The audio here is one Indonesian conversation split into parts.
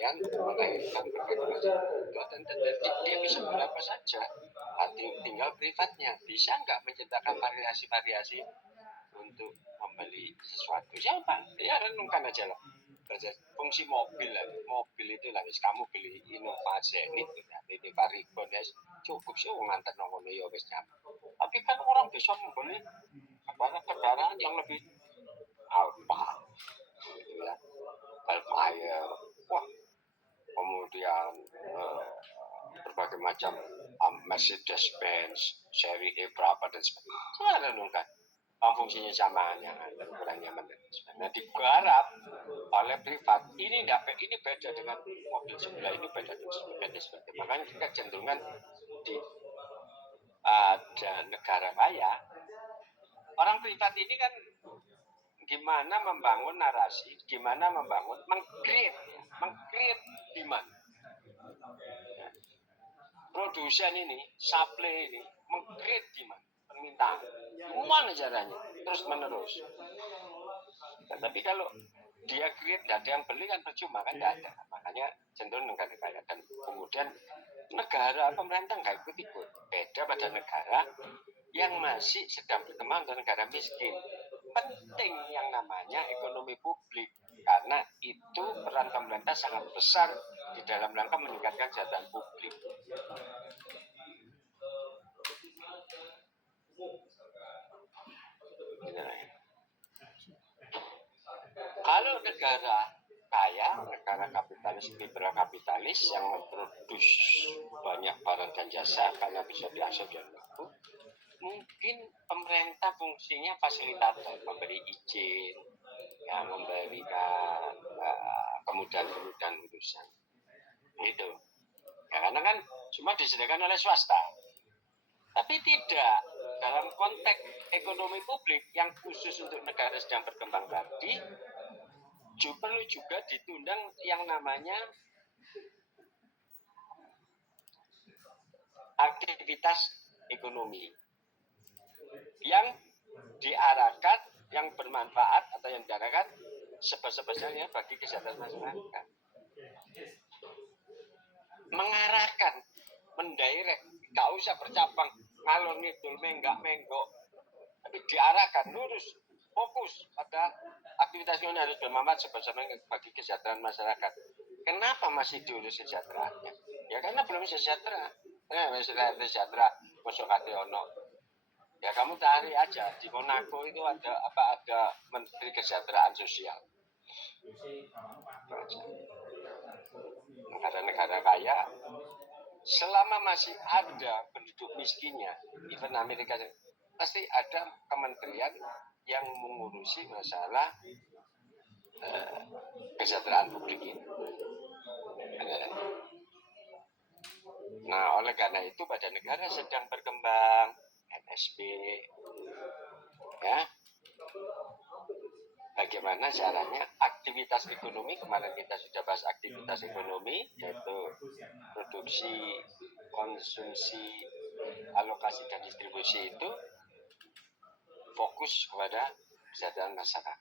yang melahirkan berbagai macam kebutuhan dan dia bisa berapa saja. Tinggal privatnya bisa nggak menciptakan variasi-variasi untuk membeli sesuatu. Siapa? Ya renungkan aja lah. Fungsi mobil lah. Mobil itu lah, kamu beli inovasi ini Paribon ya cukup sih ngantar nongol ya wis nyampe. Tapi kan orang bisa membeli banyak kendaraan yang lebih apa gitu ya, Velfire, wah, kemudian berbagai macam Mercedes-Benz seri E berapa dan sebagainya. Saya renungkan fungsinya sama yang kurang nyaman dan sebagainya. Nah, digarap oleh privat ini beda dengan mobil sebelah, ini beda dan sebagainya. Makanya kita cenderungan di ada negara kaya, orang privat ini kan gimana membangun narasi, gimana membangun meng-create demand. Produsen ini, supply ini meng-create demand, permintaan. Gimana caranya? Terus menerus. Nah, tapi kalau dia create, ada yang beli kan percuma kan, tidak ada. Makanya cenderung negara kaya. Dan kemudian negara pemerintah nggak ikut-ikut. Beda pada negara yang masih sedang berkembang dan negara miskin. Penting yang namanya ekonomi publik, karena itu peran pemerintah sangat besar di dalam rangka meningkatkan kesejahteraan publik. Kalau negara kaya, negara kapitalis, liberal kapitalis yang memproduksi banyak barang dan jasa karena bisa diakses dan waktu, mungkin pemerintah fungsinya fasilitator, memberi izin, ya, memberikan kemudahan-kemudahan urusan. Itu. Ya, karena kan cuma disediakan oleh swasta. Tapi tidak dalam konteks ekonomi publik yang khusus untuk negara sedang berkembang tadi, perlu juga ditundang yang namanya aktivitas ekonomi yang diarahkan, yang bermanfaat atau yang diarahkan sebesar-besarnya bagi kesejahteraan masyarakat. Mengarahkan, mendirect, gak usah bercabang ngalor ngidul menggak menggok, tapi diarahkan lurus, fokus pada aktivitas ekonomi harus bermanfaat sebesar-besarnya bagi kesejahteraan masyarakat. Kenapa masih diurus kesejahteraannya? Ya karena belum sejahtera. Sejahtera masuk kate ono. Ya kamu cari aja di Monaco itu ada Menteri Kesejahteraan Sosial. Negara-negara kaya selama masih ada penduduk miskinnya, even Amerika pasti ada kementerian yang mengurusi masalah kesejahteraan publik ini. Nah, oleh karena itu pada negara sedang berkembang, NSB, ya, bagaimana caranya aktivitas ekonomi, kemarin kita sudah bahas aktivitas ekonomi, yaitu produksi, konsumsi, alokasi dan distribusi itu fokus kepada kesejahteraan masyarakat.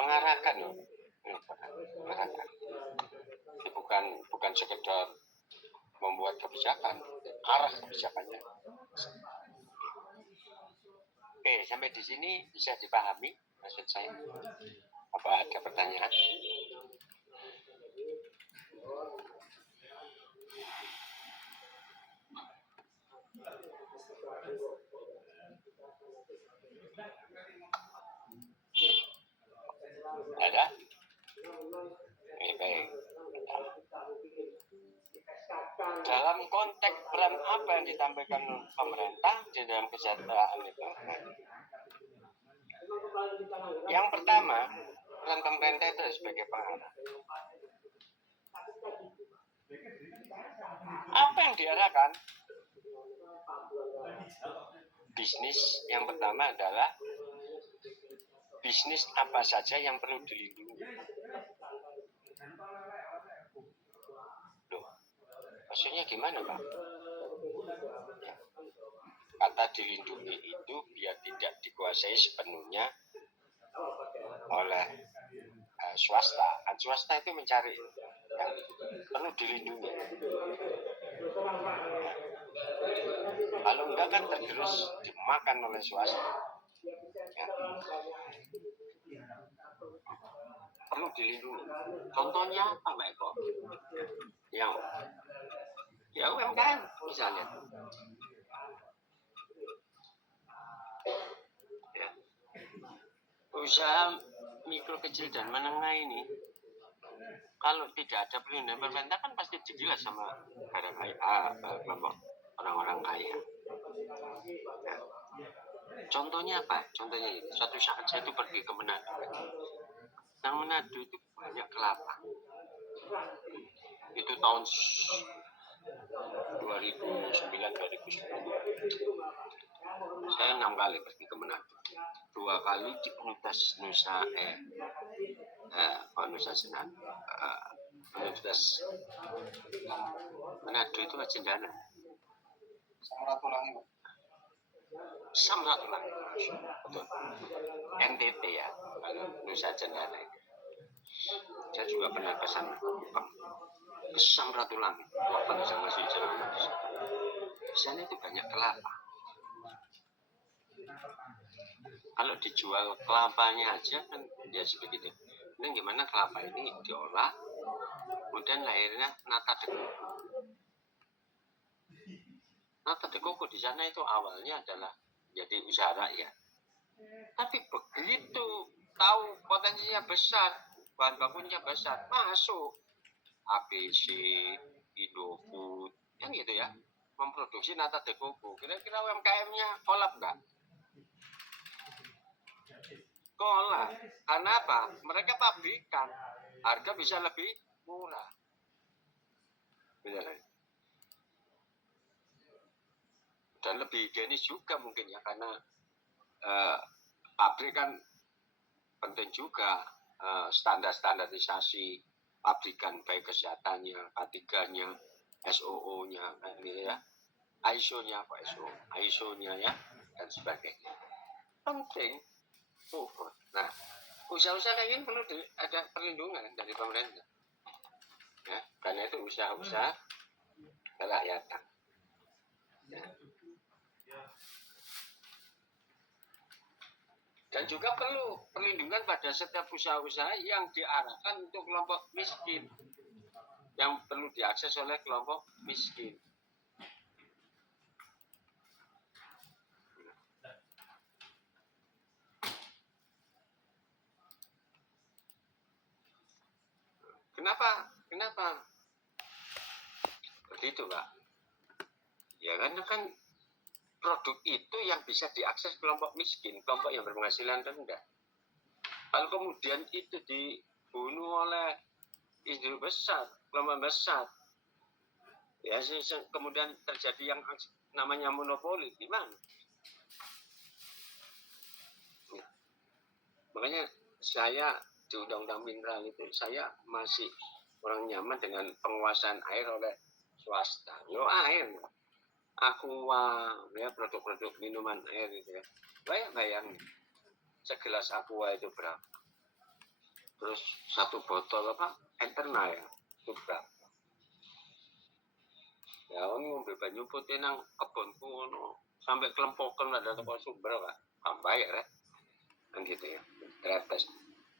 Mengarahkan loh, mengarahkan. Ini bukan sekedar membuat kebijakan, arah kebijakannya. Oke, sampai di sini bisa dipahami maksud saya. Apa ada pertanyaan? Ada? Baik. Dalam konteks peran apa yang ditampilkan pemerintah di dalam kesejahteraan itu? Yang pertama, peran pemerintah itu sebagai pengarah. Apa yang diarahkan? Bisnis yang pertama adalah bisnis apa saja yang perlu dilindungi. Loh, maksudnya gimana, Pak? Ya. Kata dilindungi itu biar tidak dikuasai sepenuhnya oleh swasta. Kan swasta itu mencari yang perlu dilindungi. Kalau enggak kan tergerus dimakan oleh swasta. Ya. Perlu dilindungi. Contohnya apa, Pak Eko? Ya UMKM misalnya. Ya. Usaha mikro kecil dan menengah ini kalau tidak ada perlindungan pemerintah kan pasti digilas sama kelompok orang-orang kaya. Ya. Contohnya apa? Contohnya ini, suatu saat saya itu pergi ke Manado. Nah, Manado itu banyak kelapa. Itu tahun 2009-2010. Saya 6 kali pergi ke Manado. 2 kali di Universitas Universitas Manado itu Cendana. Samratulangi. Betul. NTT ya, Nusa Cendana itu. Saya juga pernah ke sana. Ke Samratulangi. Waktu saya masih jalan di sana itu banyak kelapa. Kalau dijual kelapanya aja kan ya sebegitu. Ini gimana kelapa ini diolah, kemudian lahirnya nata de coco. Nata de coco di sana itu awalnya adalah jadi usaha rakyat. Tapi begitu tahu potensinya besar, bahan bakunya besar, masuk ABC, Indofood, kan gitu ya, memproduksi nata de coco. Kira-kira UMKM-nya kolap nggak? Kolap. Karena apa? Mereka pabrikan, harga bisa lebih murah. Benar. Dan lebih higienis juga mungkin ya, karena pabrik kan penting juga, standarisasi pabrikan, baik kesehatannya, K3-nya, SOO-nya, gitu ya, ISO-nya, ISO-nya ya, dan sebagainya. Penting. Nah, usaha-usaha kayak gini perlu ada perlindungan dari pemerintah. Ya, karena itu usaha-usaha kerakyatan. Ya. Dan juga perlu perlindungan pada setiap usaha-usaha yang diarahkan untuk kelompok miskin, yang perlu diakses oleh kelompok miskin. Kenapa begitu, Pak? Ya karena kan produk itu yang bisa diakses kelompok miskin, kelompok yang berpenghasilan rendah. Kalau kemudian itu dibunuh oleh industri besar, kelompok besar, ya kemudian terjadi yang namanya monopoli, gimana? Ya. Makanya saya di Undang-Undang Mineral itu saya masih kurang nyaman dengan penguasaan air oleh swasta. Yo air, aqua, ya produk-produk minuman air itu ya. Bayang segelas aqua itu berapa? Terus satu botol apa? Internal ya, itu berapa? Ya, ngombe banyu putih nang kebonku ngono sampai kelempokan ada toko sumber, Pak. Bayar ya. Kan gitu ya. Gratis.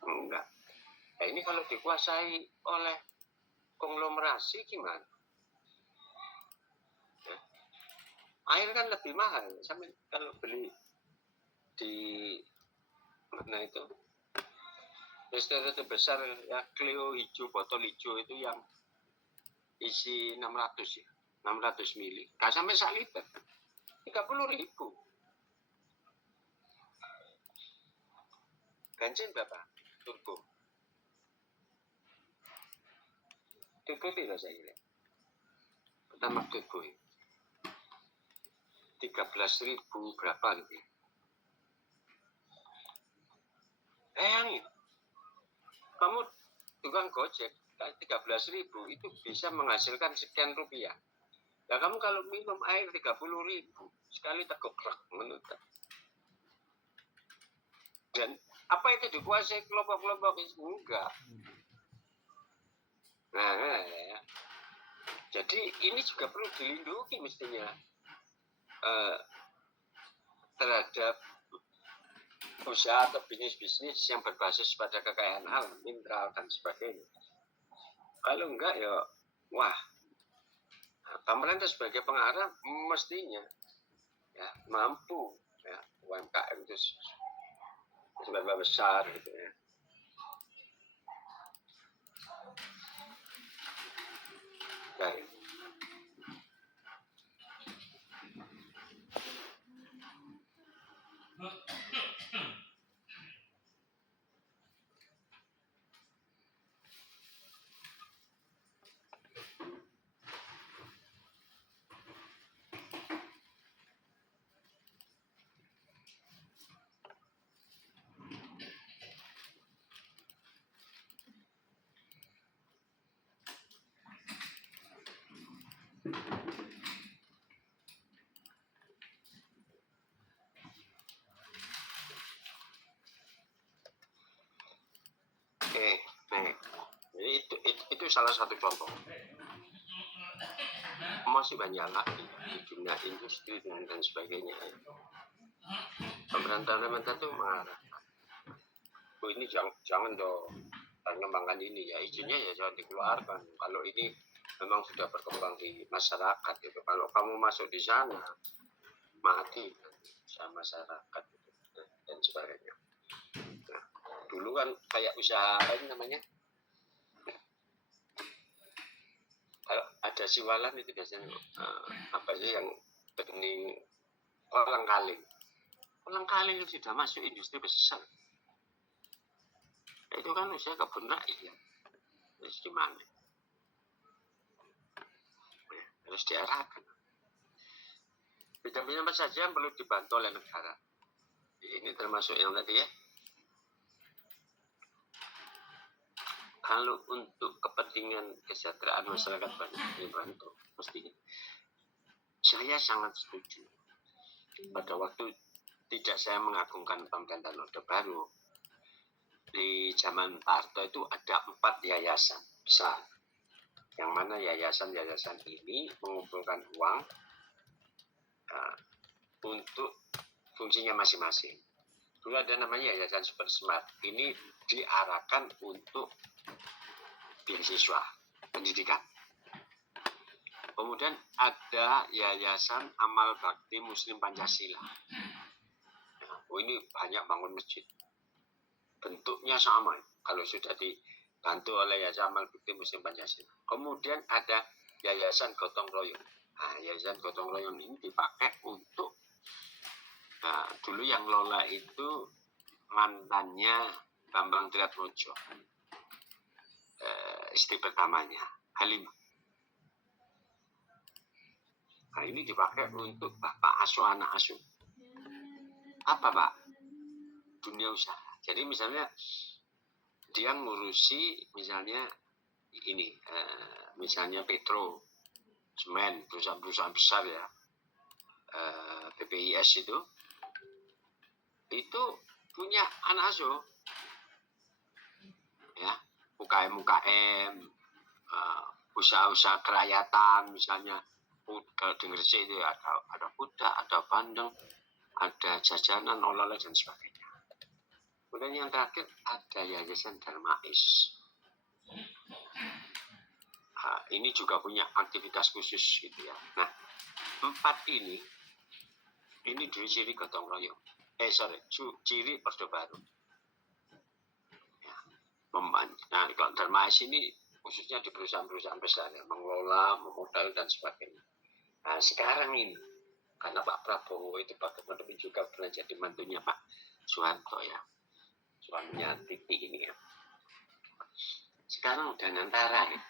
Enggak. Nah, ini kalau dikuasai oleh konglomerasi gimana? Ya. Air kan lebih mahal. Sampai kalau beli di mana itu? Restoran besar ya, Clio hijau, botol hijau itu yang isi 600 ya. 600 mili. Gak sampai 1 liter. 30.000. Bensin berapa? Turbo. Turbo tidak saya kira. Pertama turbo. 13.000 berapa gitu ya. Bayangin, kamu tukang Gojek 13.000 itu bisa menghasilkan sekian rupiah. Nah, kamu kalau minum air 30.000 sekali teguk menutup. Dan apa itu dikuasai kelompok-kelompok itu? Enggak. Nah, ya. Jadi ini juga perlu dilindungi mestinya terhadap usaha atau bisnis-bisnis yang berbasis pada kekayaan alam, mineral dan sebagainya. Kalau enggak ya, wah, pemerintah sebagai pengarah mestinya ya mampu ya UMKM itu seberapa besar gitu ya. Baik. Oke, baik. Jadi itu salah satu contoh. Masih banyak lagi di dunia industri dan sebagainya. Pemerintah itu mengarahkan, ini jangan dong mengembangkan ini ya, izinnya ya jangan dikeluarkan. Kalau ini memang sudah berkembang di masyarakat gitu. Kalau kamu masuk di sana mati sama masyarakat gitu, dan sebagainya. Nah, dulu kan kayak usaha ini namanya, kalau ada siwalan itu biasanya apa sih yang benih kolang kaling itu sudah masuk industri besar. Itu kan usaha kebun rakyat, terus gimana? Harus diarahkan. Bidang-bidang apa saja yang perlu dibantu oleh negara. Ini termasuk yang tadi ya. Kalau untuk kepentingan kesejahteraan masyarakat banyak dibantu, mestinya. Saya sangat setuju. Pada waktu tidak saya mengagungkan pemerintahan Orde Baru, di zaman Pak Harto itu ada 4 yayasan besar. Yang mana yayasan-yayasan ini mengumpulkan uang untuk fungsinya masing-masing. Dulu ada namanya Yayasan Super Smart. Ini diarahkan untuk beasiswa pendidikan. Kemudian ada Yayasan Amal Bakti Muslim Pancasila. Ini banyak bangun masjid. Bentuknya sama kalau sudah dibantu oleh Yayasan Amal Bakti Muslim Pancasila. Kemudian ada Yayasan Gotong Royong. Nah, Yayasan Gotong Royong ini dipakai untuk dulu yang lola itu mantannya Bambang Triatmojo, istri pertamanya Halimah. Nah, ini dipakai untuk bapak asuh anak asuh. Apa Pak? Dunia usaha. Jadi misalnya dia ngurusi misalnya ini, misalnya Petro, semen, perusahaan-perusahaan besar ya, BPIS itu punya anak asuh, ya, UKM, usaha-usaha kerakyatan misalnya. Kalau di Gresik itu ada kuda, ada bandeng, ada jajanan, oleh-oleh dan sebagainya. Kemudian yang terakhir ada Yayasan Darmais. Ini juga punya aktivitas khusus gitu ya. Nah, 4 ini dulu ciri gotong royong. Ciri Orde Baru. Ya, nah, kalau Darmais ini khususnya di perusahaan-perusahaan besar yang mengelola, memodal dan sebagainya. Nah, sekarang ini karena Pak Prabowo itu bagaimanapun juga pernah jadi mantunya Pak Soeharto ya, suaminya Titi ini ya. Sekarang udah antara ya.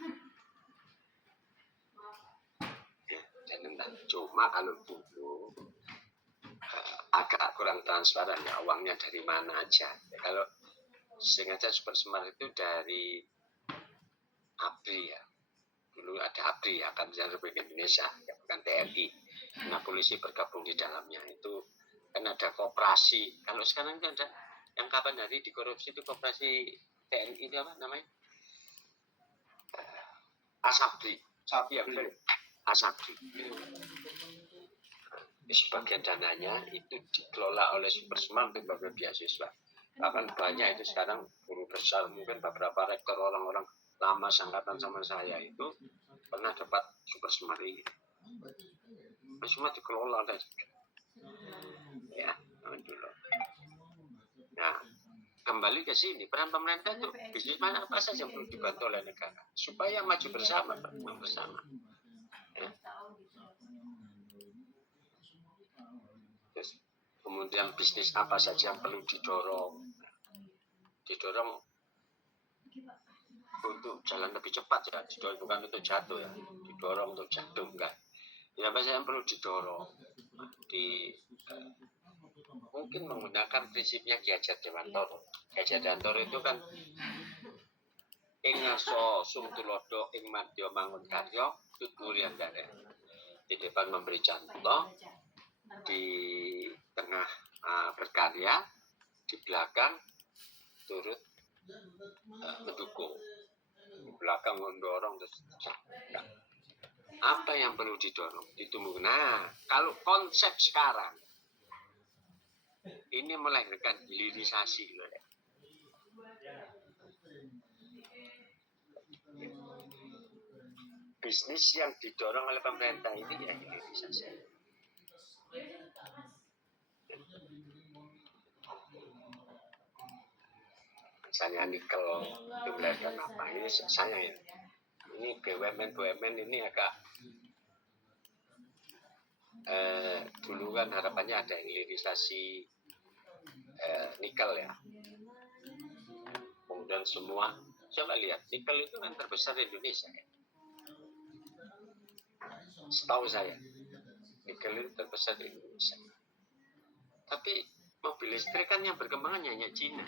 Dan entah, cuma kalau dulu agak kurang transparan ya, uangnya dari mana aja ya, kalau Sengaja Super Semar itu dari ABRI ya. Dulu ada ABRI, Akademi Republik Indonesia, ya, bukan TNI. Nah, polisi bergabung di dalamnya. Itu kan ada koperasi. Kalau sekarang kan ada yang kapan hari dikorupsi itu koperasi TNI itu apa namanya? Asabri. Asabri. Sebagian dananya itu dikelola oleh Super Semar untuk berbagai beasiswa. Bahkan banyak itu sekarang guru besar, mungkin beberapa rektor orang-orang lama sangkatan sama saya itu pernah dapat Super Semar ini. Semua dikelola oleh ya dulu. Nah, kembali ke sini, peran pemerintah itu bisnis mana apa saja yang perlu dibantu oleh negara supaya maju bersama, berkembang bersama. Ya. Terus, kemudian bisnis apa saja yang perlu didorong untuk jalan lebih cepat ya, didorong bukan untuk jatuh ya, didorong untuk jatuh enggak. Ya apa saja yang perlu didorong mungkin menggunakan prinsipnya Ki Hajar Dewantara. Ki Hajar Dewantara itu kan ing ngaso sung tulodo ing madya mangun karya tuturi andare. Di depan memberi contoh, di tengah berkarya, di belakang turut mendukung, di belakang mendorong. Apa yang perlu didorong, ditumbuh. Nah, kalau konsep sekarang ini melahirkan hilirisasi loh ya. Bisnis yang didorong oleh pemerintah ini ya hilirisasi. Misalnya nikel itu melahirkan apa? Ini sayang ya. Ini BUMN ini agak dulu kan harapannya ada hilirisasi nikel ya. Kemudian semua coba lihat nikel itu kan terbesar di Indonesia ya. Setahu saya nikel itu terbesar di Indonesia. Tapi mobil listrik kan yang berkembang hanya Cina,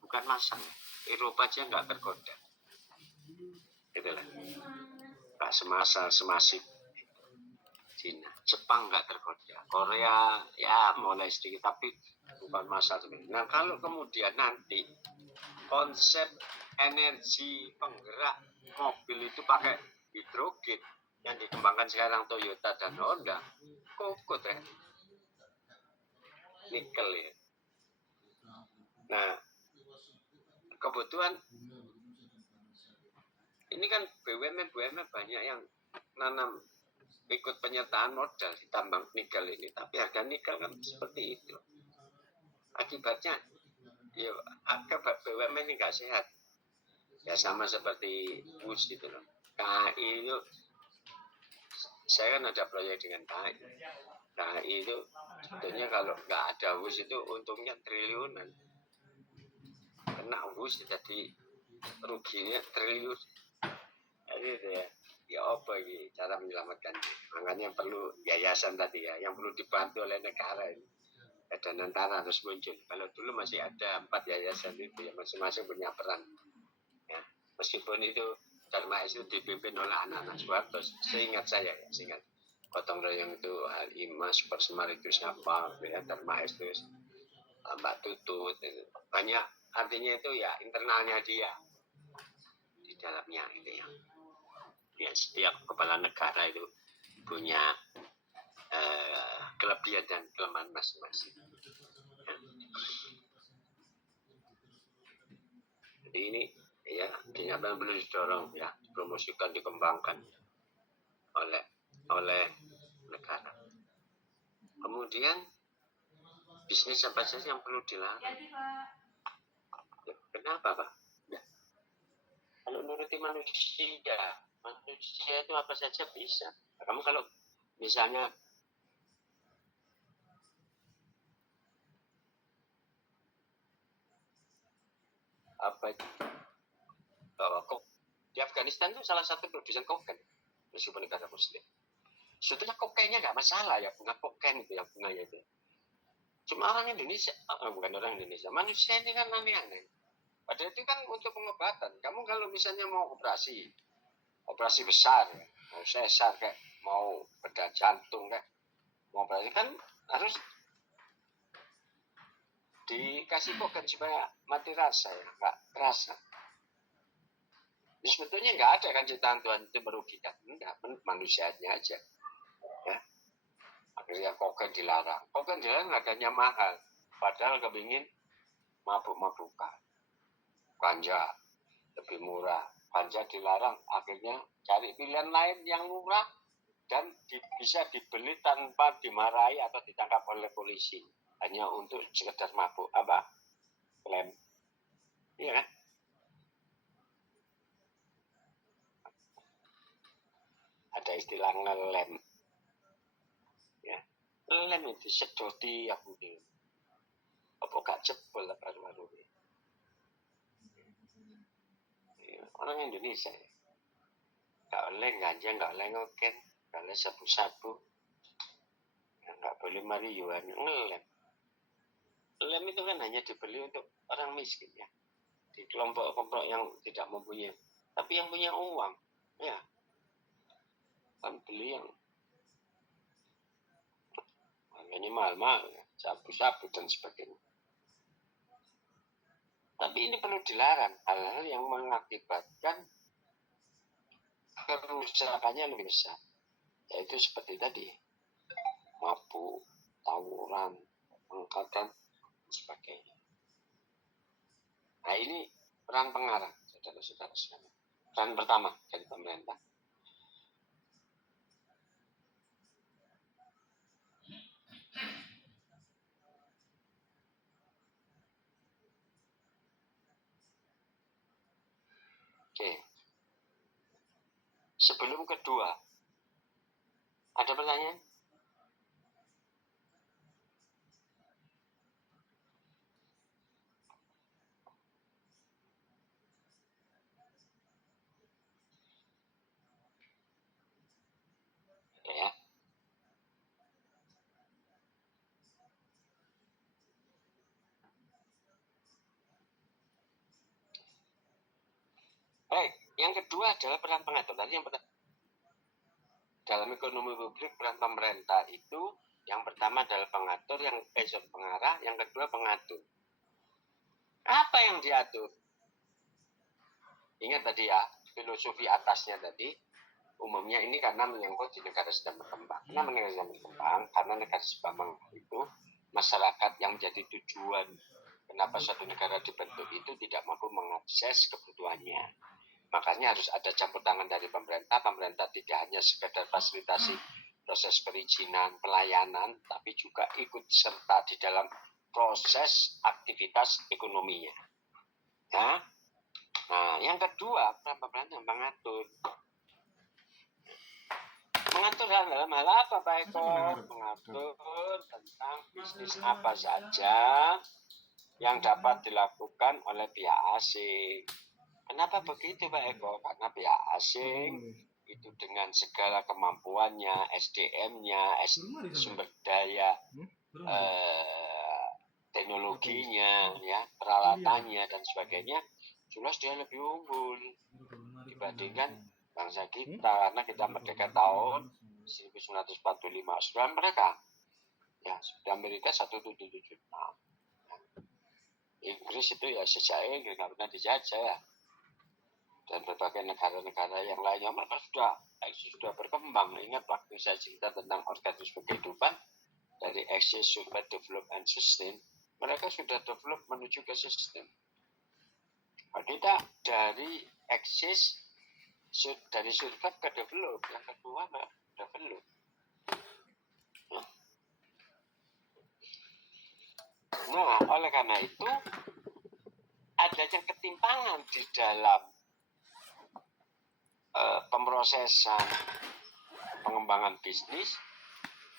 bukan masang. Eropa aja nggak tergoda. Gitu lah. Nggak semasif Cina. Jepang nggak tergoda. Korea ya mulai sedikit tapi bukan masa. Nah kalau kemudian nanti konsep energi penggerak mobil itu pakai hidrogen yang dikembangkan sekarang Toyota dan Honda, kokot ya, nikel ya. Nah kebutuhan ini kan BUMN banyak yang nanam ikut penyertaan modal di tambang nikel ini, tapi harga nikel kan seperti itu. Akibatnya ya akibat BUMN ini nggak sehat. Ya sama seperti WUS gitu loh. KAI itu saya kan ada proyek dengan KAI. KAI itu sebetulnya kalau nggak ada WUS itu untungnya triliunan. Kena WUS jadi ruginya triliun. Jadi itu ya apa ini cara menyelamatkannya. Makanya perlu yayasan tadi ya, yang perlu dibantu oleh negara ini. Dan antara harus muncul. Kalau dulu masih ada 4 yayasan itu ya masing-masing punya peran. Ya. Meskipun itu Dharma itu dipimpin oleh anak-anak Soeharto, seingat saya ya, seingat gotong royong itu Halimas, Super Semar itu siapa, ya, Dharma itu Mbak Tutut, banyak artinya itu ya internalnya dia di dalamnya itu ya setiap kepala negara itu punya kelebihan dan kelemahan masing-masing. Ya. Jadi ini ya kenyataan perlu didorong ya, dipromosikan, dikembangkan oleh negara. Kemudian bisnis apa saja yang perlu dilarang? Ya, kenapa Pak? Ya. Kalau nuruti manusia itu apa saja bisa. Kamu kalau misalnya apa itu di Afghanistan itu salah satu produsen kokain meskipun negara muslim. Sebetulnya kokainnya nggak masalah ya, bunga kokain itu yang bunganya itu. Cuma orang Indonesia, bukan orang Indonesia, manusia ini kan aneh-aneh. Padahal itu kan untuk pengobatan. Kamu kalau misalnya mau operasi besar, mau sesar kayak mau bedah jantung kayak mau operasi kan harus dikasih koken supaya mati rasa ya, nggak terasa. Sebetulnya nggak ada kan ciptaan Tuhan itu merugikan, enggak, manusianya aja. Ya. Akhirnya koken dilarang harganya mahal, padahal kepingin mabuk-mabukan. Ganja lebih murah, ganja dilarang, akhirnya cari pilihan lain yang murah dan bisa dibeli tanpa dimarahi atau ditangkap oleh polisi, hanya untuk sekedar mabuk apa? Lem. Iya kan? Ada istilah ngelem. Ya. Ngelem itu sedoti aku ini. Apa gak jebol baru-baru ini. Ya. Orang Indonesia ya. Gak oleh ganja, gak oleh ngoken, gak oleh sabu-sabu. Ya, gak boleh marihuana, ngelem. Lem itu kan hanya dibeli untuk orang miskin ya, di kelompok-kelompok yang tidak mempunyai, tapi yang punya uang ya kan beli yang harganya mahal-mahal ya, sabu-sabu dan sebagainya. Tapi ini perlu dilarang, hal-hal yang mengakibatkan kerusakannya lebih besar, yaitu seperti tadi mabuk, tawuran, pengangkatan dan sebagainya. Nah ini peran pengarah, saudara-saudara sekalian. Peran pertama dari pemerintah. Oke. Sebelum kedua, ada pertanyaan? Ya. Baik, yang kedua adalah peran pengatur. Tadi yang pertama, dalam ekonomi publik peran pemerintah itu yang pertama adalah pengatur, pengarah, yang kedua pengatur. Apa yang diatur? Ingat tadi ya, filosofi atasnya tadi, umumnya ini karena menyangkut di negara sedang berkembang. Kenapa negara sedang berkembang? Karena negara sedang berkembang itu masyarakat yang menjadi tujuan kenapa suatu negara dibentuk itu tidak mampu mengakses kebutuhannya. Makanya harus ada campur tangan dari pemerintah. Pemerintah tidak hanya sekedar fasilitasi proses perizinan, pelayanan, tapi juga ikut serta di dalam proses aktivitas ekonominya. Ya. Nah, yang kedua, pemerintah mengatur. Mengatur dalam hal apa, Pak Eko? Mengatur tentang bisnis apa saja yang dapat dilakukan oleh pihak asing. Kenapa begitu, Pak Eko? Karena pihak asing itu dengan segala kemampuannya, SDM-nya, sumber daya, teknologinya, ya, peralatannya dan sebagainya, jelas dia lebih unggul dibandingkan bangsa kita, karena kita merdeka tahun 1945. Sudah mereka, ya, sudah Amerika 1776. Inggris itu ya sejak Inggris nggak pernah dijajah ya. Dan berbagai negara-negara yang lainnya mereka sudah berkembang. Ingat waktu saya cerita tentang organisme kehidupan dari exist, survive, develop, and sustain, mereka sudah develop menuju ke sistem. Kita dari exist, dari survive ke develop, yang kedua ke develop. Nah, oleh karena itu adanya ketimpangan di dalam pemrosesan pengembangan bisnis,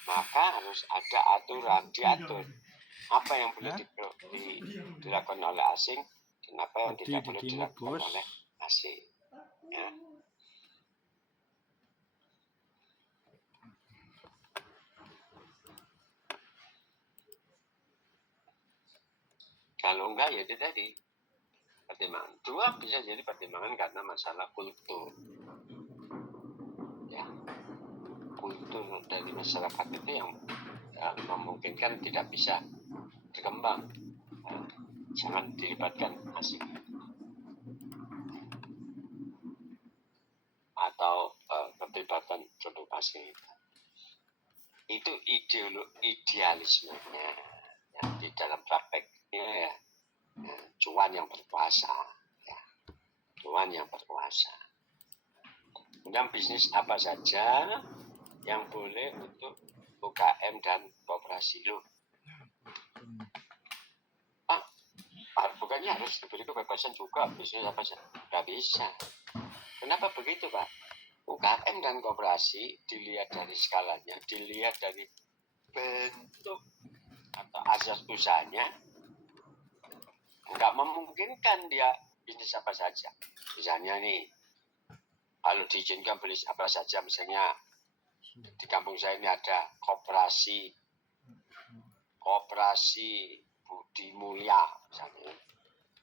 maka harus ada aturan, diatur apa yang boleh dilakukan oleh asing dan apa yang tidak boleh dilakukan oleh asing. Ya. Kalau enggak ya itu tadi, pertimbangan. Dua bisa jadi pertimbangan karena masalah kultur. Ya, kultur dari masyarakat itu yang memungkinkan tidak bisa berkembang. Jangan dilibatkan asing atau keterlibatan produk asing. Itu idealismenya ya, di dalam prakteknya ya, cuan yang berkuasa ya, cuan yang berkuasa. Kemudian bisnis apa saja yang boleh untuk UKM dan koperasi loh. Bukannya harus diberi kebebasan juga bisnis apa saja? Nggak bisa. Kenapa begitu Pak? UKM dan koperasi dilihat dari skalanya, dilihat dari bentuk atau asas usahanya, nggak memungkinkan dia bisnis apa saja. Misalnya nih, kalau diizinkan beli apa saja, misalnya di kampung saya ini ada koperasi Budi Mulia, misalnya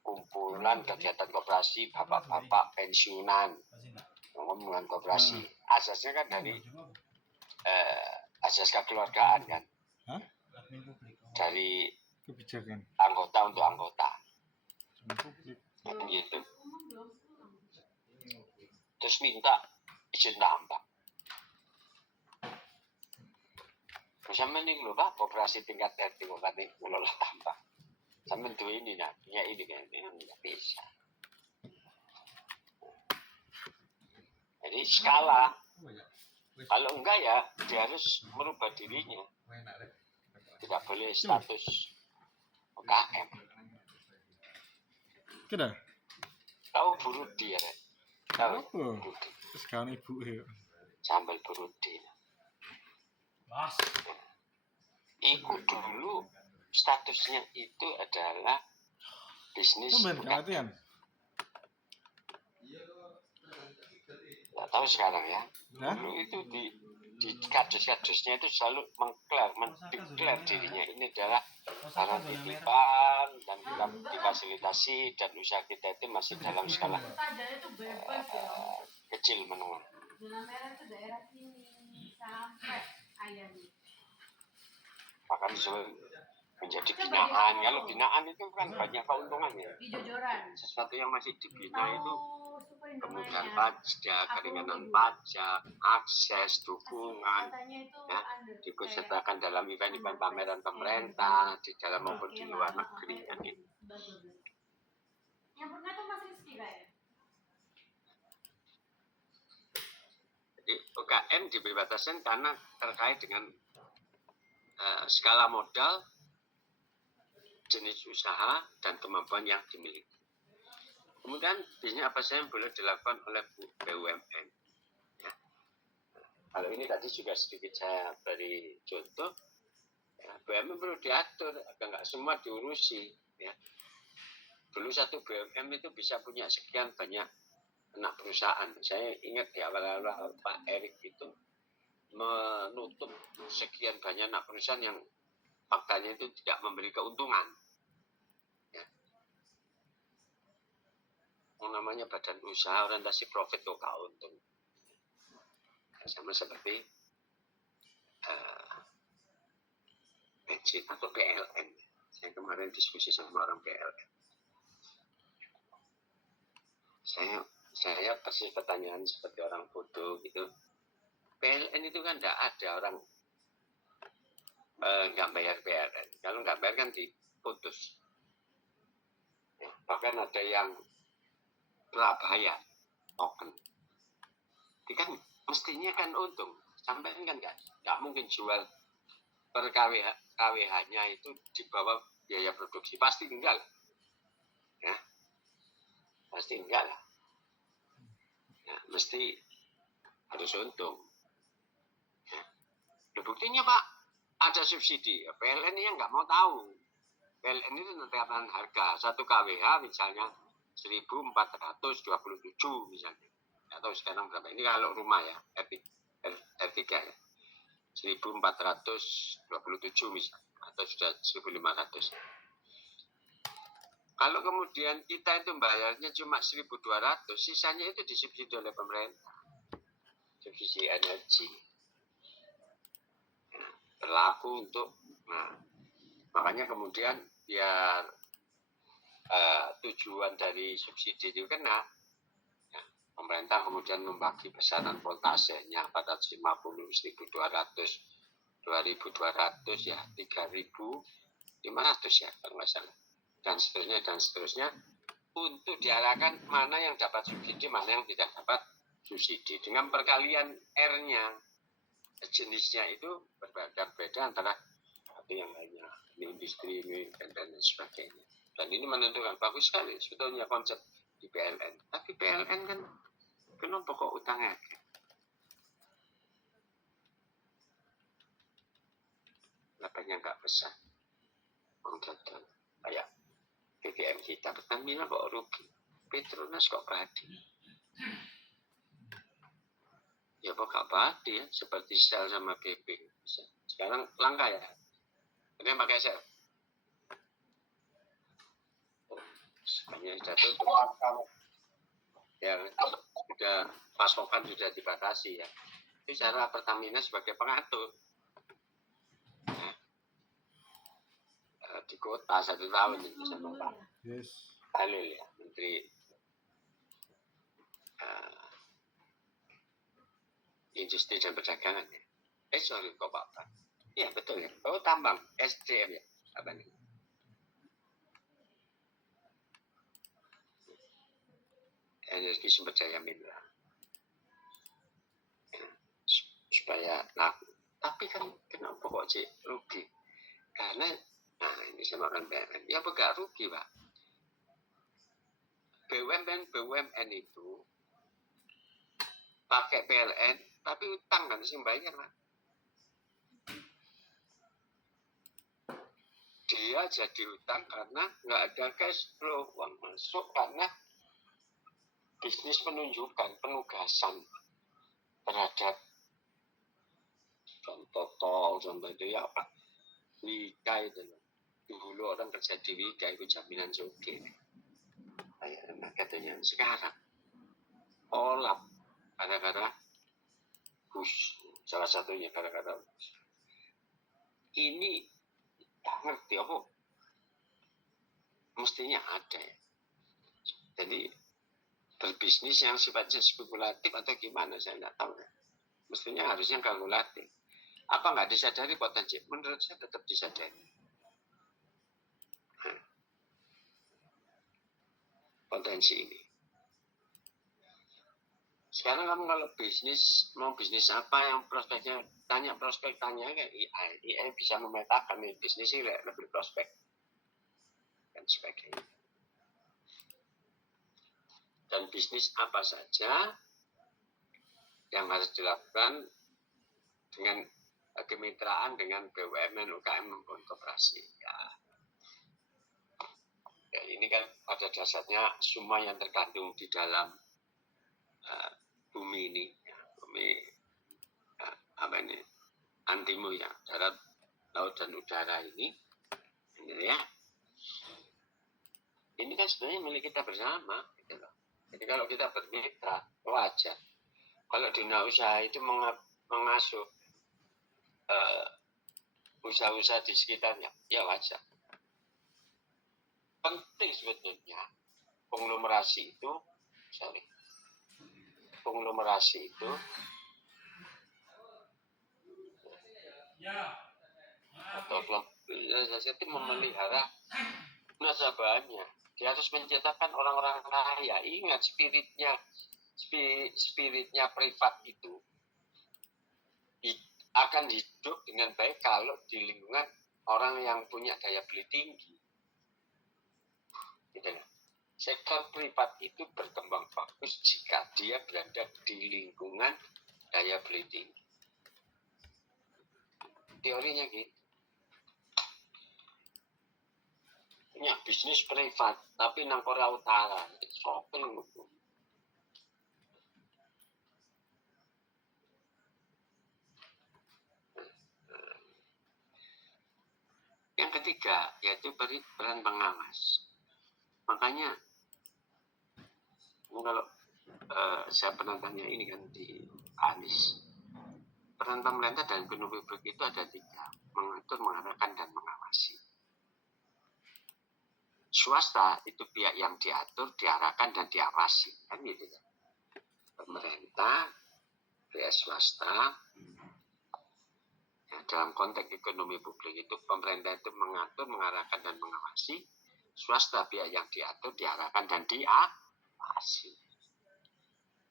kumpulan kegiatan koperasi bapak-bapak pensiunan ngomong koperasi. Asasnya kan dari asas kekeluargaan kan, dari kebijakan anggota untuk anggota gitu. Terus minta izin tambah. Sampai nih lho Pak, koperasi tingkat RT kok ngelola tambah. Sampai tuh ini nah, punya ini kan, nggak bisa. Jadi skala, kalau enggak ya dia harus merubah dirinya. Tidak boleh status UKM. Tidak. Tahu Burudi ya? Tahu Burudi. Sekarang ibu ya. Sambal Burudi. Mas. Iku dulu statusnya itu adalah bisnis. Perhatian. Nggak tahu sekarang ya. Dulu itu di kardus-kardusnya itu selalu mendeklar dirinya ini adalah barang titipan dan kita difasilitasi dan usaha kita itu masih dalam skala kecil menengah. Bahkan menjadi binaan. Kalau binaan itu kan banyak keuntungannya. Sesuatu yang masih dibina itu kemudahan pajak, keringanan pajak, akses, dukungan, ya, diikutsertakan dalam event-event pameran pemerintah di dalam maupun di luar negeri. Ya, gitu. Jadi UKM diberi batasan karena terkait dengan skala modal, jenis usaha, dan kemampuan yang dimiliki. Kemudian bisnis apa saja yang boleh dilakukan oleh BUMN. Ya. Kalau ini tadi juga sedikit saya beri contoh, ya, BUMN perlu diatur agar nggak semua diurusi. Ya. Dulu satu BUMN itu bisa punya sekian banyak anak perusahaan. Saya ingat di awal-awal Pak Erik itu menutup sekian banyak anak perusahaan yang faktanya itu tidak memberi keuntungan. Namanya badan usaha orientasi profit lokal untung. Sama seperti bensin atau PLN. Saya kemarin diskusi sama orang PLN. Saya persis pertanyaan seperti orang bodoh gitu. PLN itu kan tidak ada orang nggak bayar PLN. Kalau nggak bayar kan diputus. Bahkan ada yang prabayar token. Itu kan mestinya kan untung. Sampai kan nggak mungkin jual per KWH-nya itu di bawah biaya produksi. Pasti enggak lah. Ya. Pasti enggak lah. Ya, mesti harus untung. Ya. Buktinya Pak, ada subsidi. PLN ini nggak mau tahu. PLN itu menetapkan harga 1 KWH misalnya 1.427 misalnya. Nggak tahu sekarang berapa. Ini kalau rumah ya, R3 ya. 1.427 misalnya. Atau sudah 1.500. Kalau kemudian kita itu bayarnya cuma 1.200, sisanya itu disubsidi oleh pemerintah. Subsidi energi. Berlaku untuk, makanya kemudian biar tujuan dari subsidi itu kena, pemerintah kemudian membagi besaran voltasenya 450, 1.200, 2.200 ya, 3.500 ya kalau nggak salah, dan seterusnya untuk diarahkan mana yang dapat subsidi, mana yang tidak dapat subsidi, dengan perkalian R-nya, jenisnya itu berbeda antara satu yang lainnya, ini industri ini dan sebagainya. Dan ini menentukan, bagus sekali sebetulnya konsep di PLN. Tapi PLN kan kenapa kok utangnya? Lapanya nggak besar. Kontrakan kayak BBM kita, Pertamina kok rugi, Petronas kok badi. Ya kok gak badi ya, seperti Shell sama BP. Sekarang langka ya. Ini pakai Shell. Hanya sudah tutup. Ya, sudah pasokan sudah dibatasi ya. Itu cara Pertamina sebagai pengatur. Di kota 1 tahun itu sama Pak Halil ya, Menteri Industri dan Perdagangan ya. Sorry kok Pak. Iya betul ya. Oh tambang SDM ya. Apa nih? Energi sumber daya mineral. Ya, supaya laku. Tapi kan kenapa kok sih rugi? Karena ini sama orang BUMN. Ya enggak rugi Pak. BUMN itu pakai PLN, tapi utang kan sih bayar Pak. Dia jadi utang karena nggak ada cash flow, uang masuk karena bisnis penunjukan, penugasan terhadap contoh tol, contoh itu ya Pak, Wika itu dulu orang kerja di Wika itu jaminan joki. Kayak katanya sekarang olap gara-gara Bush, salah satunya gara-gara ini tak ngerti apa mestinya ada ya. Jadi berbisnis yang sifatnya spekulatif atau gimana saya nggak tahu ya. Mestinya harusnya kalkulatif. Apa nggak disadari potensi? Menurut saya tetap disadari. Potensi ini. Sekarang kamu kalau bisnis, mau bisnis apa yang prospeknya, tanya prospek, tanya kayak AI bisa memetakan nih bisnis ini lebih prospek dan sebagainya. Dan bisnis apa saja yang harus dilakukan dengan kemitraan dengan BUMN, UKM maupun koperasi. Ya, ini kan pada dasarnya semua yang terkandung di dalam bumi ini, bumi apa ini, antimu ya, darat, laut dan udara ini ya. Ini kan sebenarnya milik kita bersama, gitu loh. Jadi kalau kita bermitra, wajar. Kalau dunia usaha itu mengasuh usaha-usaha di sekitarnya, ya wajar. Penting sebetulnya konglomerasi itu atau itu memelihara nasabahnya. Dia harus menciptakan orang-orang kaya. Ingat spiritnya privat itu akan hidup dengan baik kalau di lingkungan orang yang punya daya beli tinggi. Gitu kan? Sektor privat itu berkembang bagus jika dia berada di lingkungan daya beli tinggi. Teorinya gitu. Punya bisnis privat, tapi nang Korea Utara, itu shopping. Yang ketiga, yaitu peran pengawas. Makanya kalau saya pernah tanya ini kan di Anies, peran pemerintah dan ekonomi publik itu ada 3: mengatur, mengarahkan, dan mengawasi. Swasta itu pihak yang diatur, diarahkan, dan diawasi, kan gitu kan. Pemerintah, pihak swasta. Ya, dalam konteks ekonomi publik itu pemerintah itu mengatur, mengarahkan, dan mengawasi. Swasta pihak yang diatur, diarahkan, dan diawasi.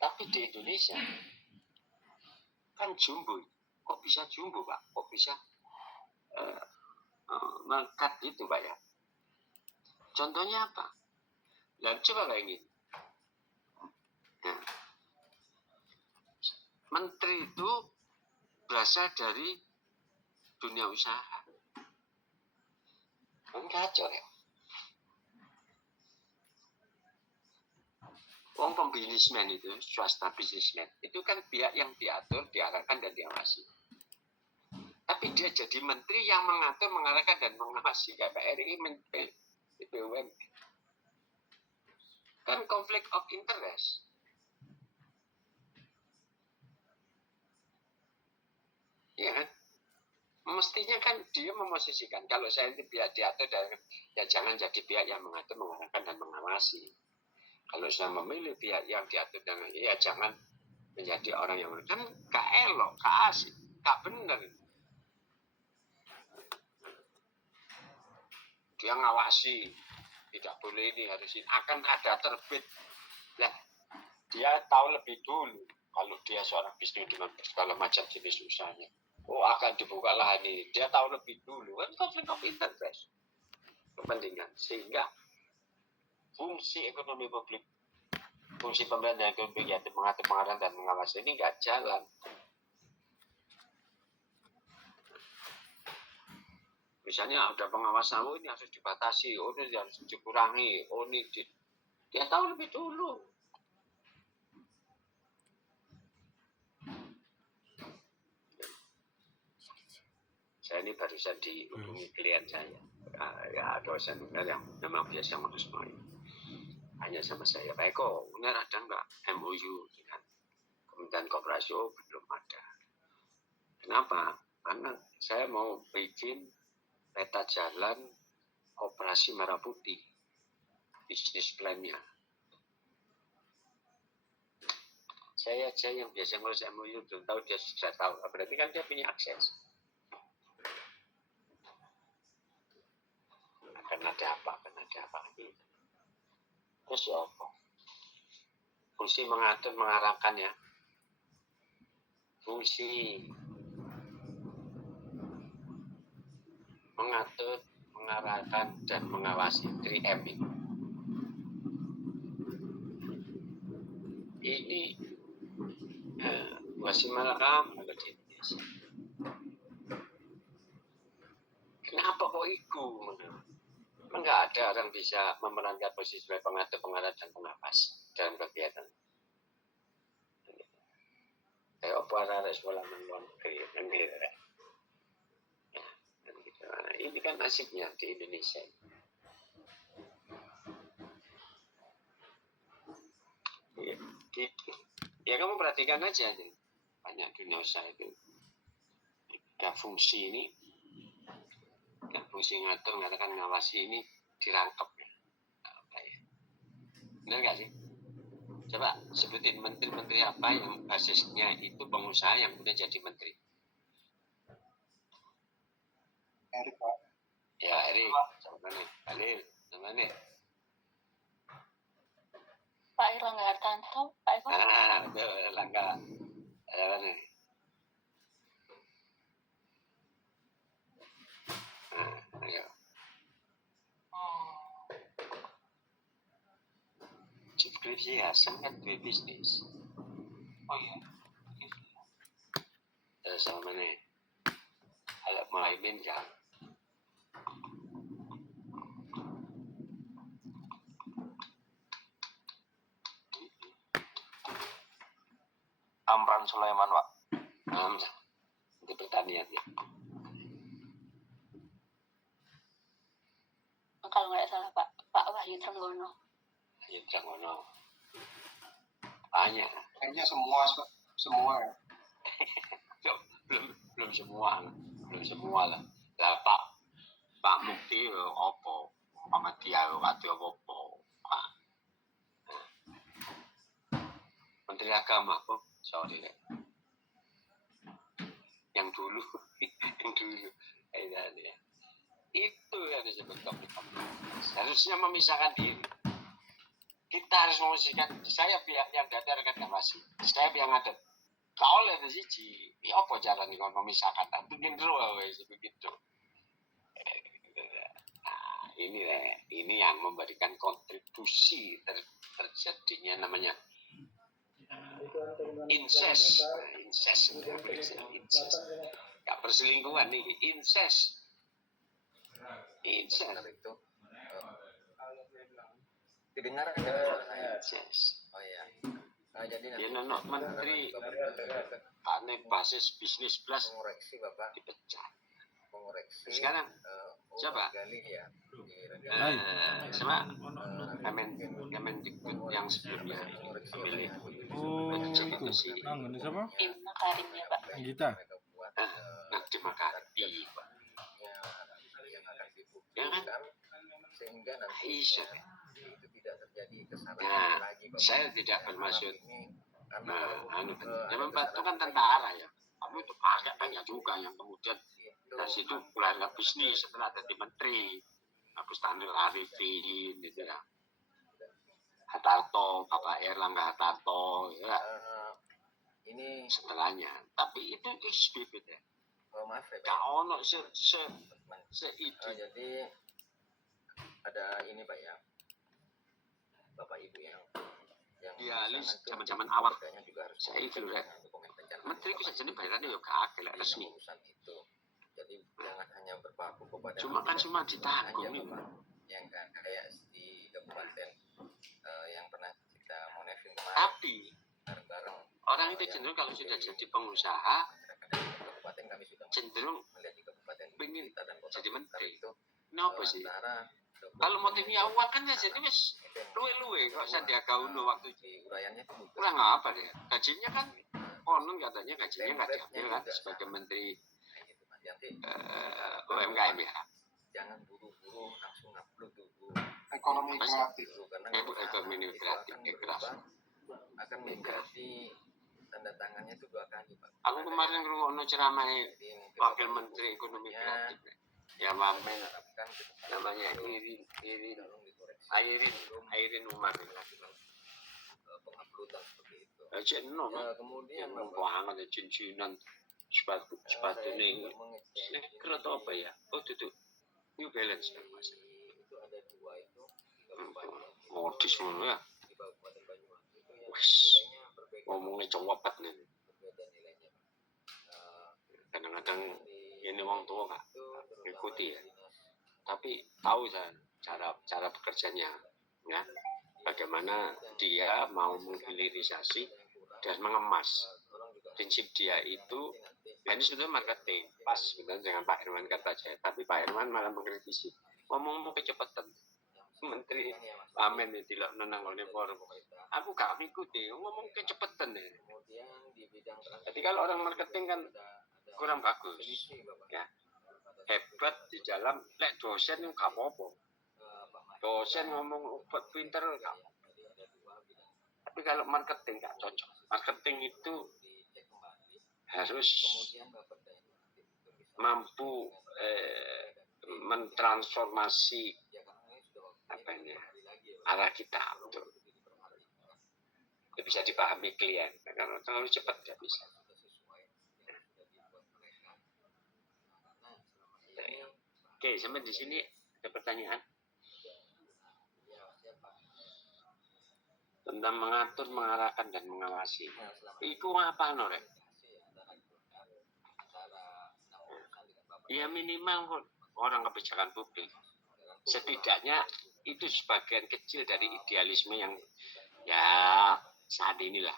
Tapi di Indonesia kan jumbo. Kok bisa jumbo, Pak? Kok bisa melekat itu, Pak ya? Contohnya apa? Lalu coba bayangin. Nah, menteri itu berasal dari dunia usaha. Kan kacau ya. Wong pembisnismen itu, swasta bisnismen, itu kan pihak yang diatur, diarahkan, dan diawasi. Tapi dia jadi menteri yang mengatur, mengarahkan, dan mengawasi. Kayak Pak RI menteri BUMN. Kan konflik of interest. Ya kan? Mestinya kan dia memosisikan, kalau saya ini pihak diatur, ya jangan jadi pihak yang mengatur, mengarahkan, dan mengawasi. Kalau saya memilih pihak yang diatur dan ya jangan menjadi orang yang kan gak elok, gak asik, gak bener. Dia ngawasi, tidak boleh ini harus ini, akan ada terbit. Nah, dia tahu lebih dulu kalau dia seorang bisnis dengan segala macam jenis usahanya. Oh, akan dibuka lahan ini. Dia tahu lebih dulu kan konflik of interest, kepentingan, sehingga fungsi ekonomi publik, fungsi pemerintah ekonomi yaitu mengatur, mengarahkan, dan mengawasi ini nggak jalan. Misalnya ada pengawasan, oh ini harus dibatasi, oh ini harus dikurangi, oh ini dia tahu lebih dulu. Saya ini barusan dihubungi klien saya, ya dosen yang memang biasa ngurus main. Hanya sama saya, Pak Eko, benar ada nggak MOU dengan Kementerian Koperasi? Oh, belum ada. Kenapa? Karena saya mau bikin peta jalan operasi merah putih, bisnis plan-nya. Saya aja yang biasa ngurus MOU belum tahu, dia sudah tahu. Berarti kan dia punya akses. Akan ada apa gitu. Terus ya apa? Fungsi mengatur, mengarahkan ya. Fungsi mengatur, mengarahkan, dan mengawasi 3M ini. Ini masih merekam di Indonesia. Kenapa kok itu? Enggak ada orang bisa memerankan posisi sebagai pengatur, pengarah, dan pengawas dalam kegiatan. Kayak apa arah sekolah menluar negeri kan gitu kan. Nah, ini kan asiknya di Indonesia. Ya kamu perhatikan aja nih, banyak dunia usaha itu. Ada fungsi ini, dan fungsi ngatur, mengatakan ngawasi ini dirangkap ya. Apa ya? Benar nggak sih? Coba sebutin menteri-menteri apa yang basisnya itu pengusaha yang udah jadi menteri. Erik, Pak. Ya, Erik, sama nih, Halil, sama nih. Pak Erlangga Hartanto, Pak Eko. Betul, Erlangga. Sama nih. Ayo. Subskripsi Hasan kan dua bisnis. Oh iya. Sama nih. Kalau Muhaimin kan. Amran Sulaiman, Pak. Untuk pertanian ya. Kalau nggak salah Pak Wahyu Trenggono. Ya Trenggono. Banyak. Kayaknya semua ya. belum semua lah. Lah Pak Mukti opo, Muhammadiyah ati opo. Menteri Agama kok, sorry ya. Yang dulu. Ya. Itu yang disebut konflik. Harusnya memisahkan diri. Kita harus memisahkan. Saya pihak yang datar kan masih. Saya pihak yang adat. Kau lihat siji, ya apa cara nih kalau memisahkan? Bikin terus begitu. Nah, ini yang memberikan kontribusi terjadinya namanya incest. Gak perselingkuhan nih, incest. Itu didengar ada saya. Oh iya. Jadi Ya nono menteri aneh basis bisnis plus mengoreksi Bapak, dipecat. mengoreksi. Sekarang siapa? Gali ya. Sama Kemendikbud yang sebelumnya pemilih. Oh, itu. Nanggung siapa? Bim Makarim ya Pak. Gita. Nadiem Makarim. Yang akan Ya dibuktikan kan? sehingga nanti Iya. itu tidak terjadi kesalahan Nah, lagi Bapak. saya tidak bermaksud. Karena Yang membantu kan tentara ya. Kamu itu banyak juga yang kemudian dari situ mulai bisnis setelah jadi menteri. Agus Tanil Arifin, gitu ya. Hartarto, Bapak Erlangga Hartarto, ya. ini Setelahnya. Tapi itu XBB ya. maaf ya Pak. Kau no se itu. Jadi ada ini Pak ya, Bapak Ibu yang Dialis zaman-zaman awal. juga harus Saya itu ya. dokumen pencalonan Menteri ku Bapak saja Ibu. bayarannya ya kagak lah Dalam resmi. urusan itu. Jadi jangan hanya berpaku kepada Cuma kan tidak cuma aja, ditanggung ini. Bapak. Yang kayak di kabupaten yang pernah kita monitoring kemarin Tapi bareng-bareng. orang itu cenderung kalau sudah jadi pengusaha Masyarakat dari kabupaten kami sudah cenderung melihat di kabupaten pengen kita dan kota jadi Blitar menteri. itu Kenapa sih? antara Kalau motifnya uang kan ya jadi wis luwe-luwe kok Sandiaga Uno waktu itu. di uraiannya itu bagus. Kurang apa deh? Gajinya kan konon katanya gajinya nggak diambil kan sebagai menteri Kayak gitu, Mas. Nanti UMKM ya. jangan buru-buru langsung upload dulu Ekonomi kreatif. karena Ekonomi itu kreatif, akan kreatif. berubah, akan menjadi tanda tangannya itu 2 kali Pak. Aku kemarin ngrungokno ceramah Jadi, Wakil Bapak Menteri Ibu Ekonomi semuanya, Kreatif. Ya Mamen harapkan ke depan namanya itu Irin tolong dikoreksi Airin Umar. penguploadan seperti itu. Aja no, Kemudian yang Bapak membuangan ada cincinan sepatu saya nih. juga mengecek Sneaker atau apa ya? Oh itu New Balance kan mas. itu ada 2 itu di kabupaten Modis ngono ya. di Kabupaten Banyuwangi itu yang Wes. nilainya berbeda Ngomongnya cowopet nih. berbeda nilainya Pak. Kadang-kadang Di- ini wong tua nggak itu terutama ikuti ya. dinas Tapi tahu saya cara bekerjanya ya. Bagaimana dia mau menghilirisasi dan mengemas. Prinsip dia itu, ya ini sebenarnya marketing, pas sebenarnya dengan Pak Irwan kata saya, tapi Pak Irwan malah mengkritisi, ngomong kecepatan, Menteri Amen itu tidak menangani forum, aku gak ngikuti, ngomong kecepatan ya. kemudian di bidang Jadi kalau orang marketing kan kurang bagus, ya hebat di dalam, lek dosen itu gak apa-apa, dosen ngomong buat pinter gak, tapi kalau marketing gak cocok, marketing itu harus mampu mentransformasi apa ini arah kita untuk bisa dipahami klien. Karena terlalu cepat nggak bisa. Oke, sampai di sini ada pertanyaan tentang mengatur, mengarahkan dan mengawasi. Iku apa norek? Ya minimal orang kebijakan publik. Setidaknya itu sebagian kecil dari idealisme yang ya saat inilah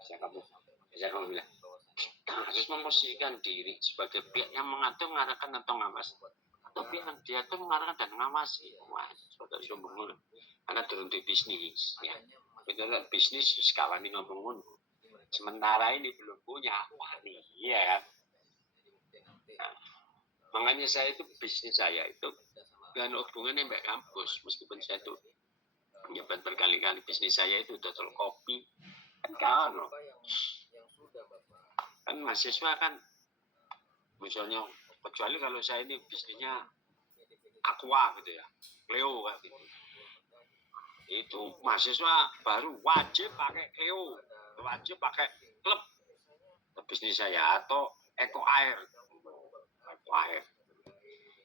saya kamu bilang harus memposisikan diri sebagai pihak yang mengatur, mengarahkan atau ngawas. Tapi yang dia tuh mengarahkan dan mengawasi. Wah, sudah sombong. Karena turun di bisnis. Ya. Betul bisnis sekawan ini ngomong. Sementara ini belum punya. Wah, iya kan. Nah, makanya saya itu bisnis saya itu dengan hubungannya mbak kampus. Meskipun saya itu menjabat berkali-kali bisnis saya itu dodol kopi. Kan kawan loh. Kan mahasiswa kan misalnya kecuali kalau saya ini bisnisnya aqua gitu ya, Cleo kan gitu. Itu mahasiswa baru wajib pakai Cleo, wajib pakai klub bisnis saya atau Eco Air,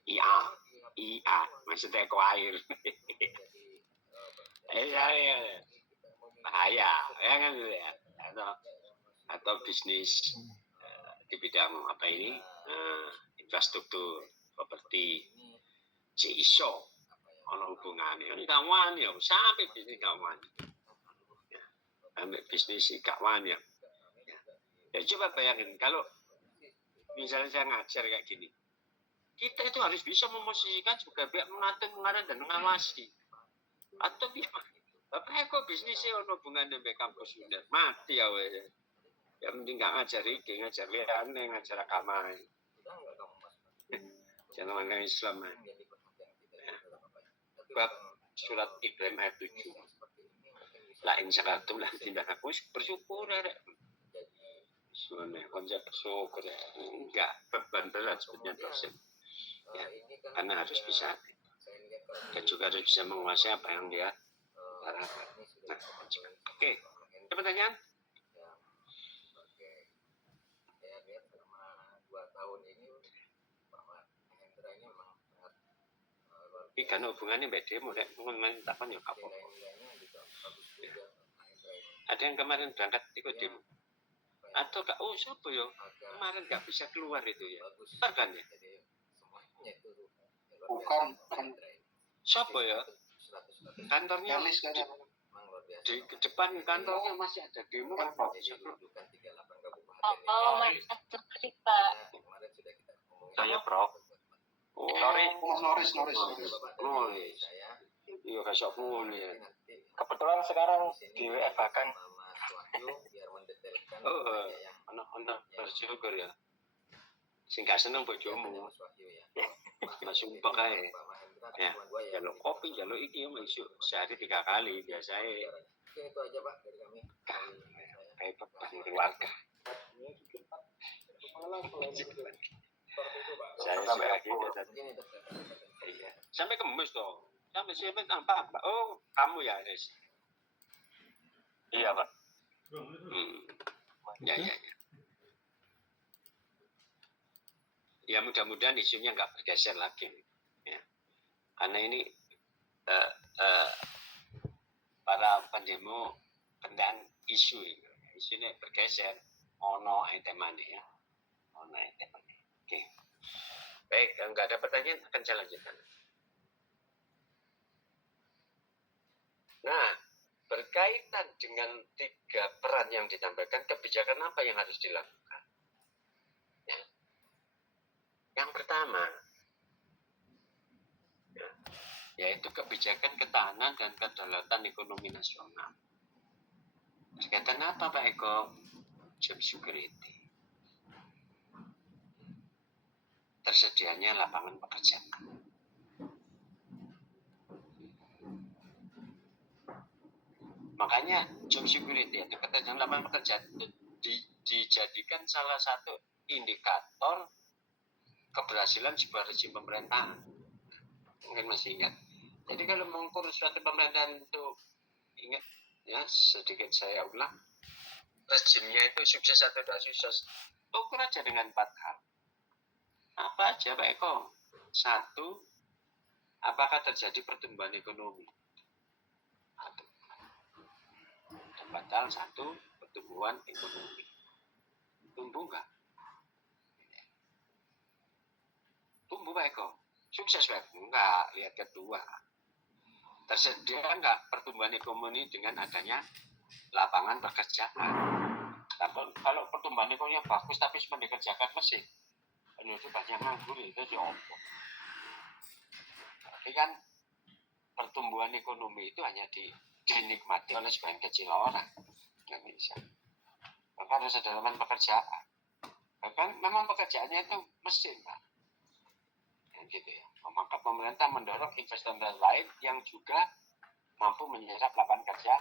IA, maksudnya Eco Air. Ya, bahaya, ya kan gitu ya. Atau bisnis di bidang apa ini infrastruktur properti iso ono hubungannya kan kawan ya sampai bisnis kawan ya, sampai bisnis kawan ya. Ya coba bayangin kalau misalnya saya ngajar kayak gini, kita itu harus bisa memosisikan juga pihak mengatur mengarah dan mengawasi atau pihak apa kok bisnisnya ono hubungan dengan kampus udah mati ya weh. Ya mending gak ngajar iki, ngajar liane, ngajar agama. Jangan agama Islam. Bab surat Ibrahim ayat 7. Lain sakatum lah tindak aku bersyukur ya. Sebenarnya konsep bersyukur ya. Enggak beban berat sebetulnya dosen. Ya, karena harus bisa. Dan juga harus bisa menguasai apa yang dia harapkan. Nah, oke. Ada pertanyaan? Ini karena hubungannya mbak demo, main tapan ya kapok. Ya. Ada yang kemarin berangkat ikut demo. Atau kak, oh siapa ya? Kemarin gak bisa keluar itu ya. Kan ya? Bukan Siapa ya? Kantornya di depan kantornya masih ada demo kan Pak? Oh, Mas Pak. Saya Prof. Oh, Noris. Iya kasih aku nih. Kebetulan sekarang di WFH kan. Oh, anak bersyukur ya. Sing gak seneng bojomu. Langsung pakai. Ya, jaluk kopi, jaluk iki masuk sehari 3 kali biasanya. Kayak beban keluarga. Saya sampai lagi iya. Sampai kemus dong. Sampai siapa tampak Pak? Oh, kamu ya, Res. Iya, Pak. Ya. Ya mudah-mudahan isunya nggak bergeser lagi. Ya. Karena ini para pendemo tentang isunya bergeser. Ono temane ya. Oke. Baik, nggak ada pertanyaan akan saya lanjutkan. Nah, berkaitan dengan 3 peran yang ditampilkan, kebijakan apa yang harus dilakukan? Ya. Yang pertama, ya, yaitu kebijakan ketahanan dan kedaulatan ekonomi nasional. Berkaitan apa Pak Eko? Job security. Tersedianya lapangan pekerjaan. Makanya job security atau ketersediaan lapangan pekerjaan itu dijadikan salah satu indikator keberhasilan sebuah rezim pemerintahan. Mungkin masih ingat. Jadi kalau mengukur suatu pemerintahan itu ingat ya sedikit saya ulang. Rezimnya itu sukses atau tidak sukses. Ukur aja dengan 4 hal. Apa aja Pak Eko? 1, apakah terjadi pertumbuhan ekonomi? Padahal 1, pertumbuhan ekonomi. Tumbuh nggak? Tumbuh Pak Eko? Sukses Pak Eko? Enggak, lihat kedua. Tersedia nggak pertumbuhan ekonomi dengan adanya lapangan pekerjaan? Kalau pertumbuhan ekonominya bagus tapi cuma dikerjakan mesin, itu banyak nganggur itu sih opo. Tapi kan pertumbuhan ekonomi itu hanya dinikmati oleh sebagian kecil orang di Indonesia. Maka harus ada lapangan pekerjaan. Bahkan memang pekerjaannya itu mesin, Pak. Gitu ya. Maka pemerintah mendorong investor lain yang juga mampu menyerap lapangan kerja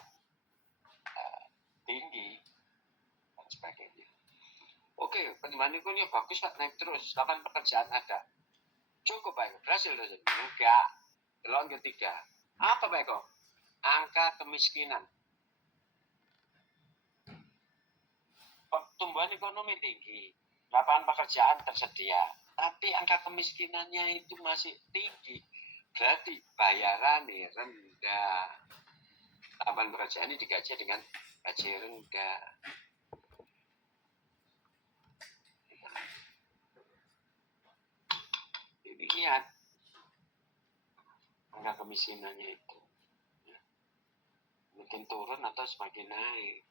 tinggi dan sebagainya. Oke, pertumbuhan ekonomi bagus Pak, naik terus, lapangan pekerjaan ada. Cukup Pak, berhasil saja. Enggak. Lawan ketiga, apa Pak Eko? Angka kemiskinan. Pertumbuhan ekonomi tinggi, lapangan pekerjaan tersedia, tapi angka kemiskinannya itu masih tinggi. Berarti bayarannya rendah. Lapangan pekerjaan ini digaji dengan gaji rendah. Demikian angka kemiskinannya itu. Mungkin turun atau semakin naik.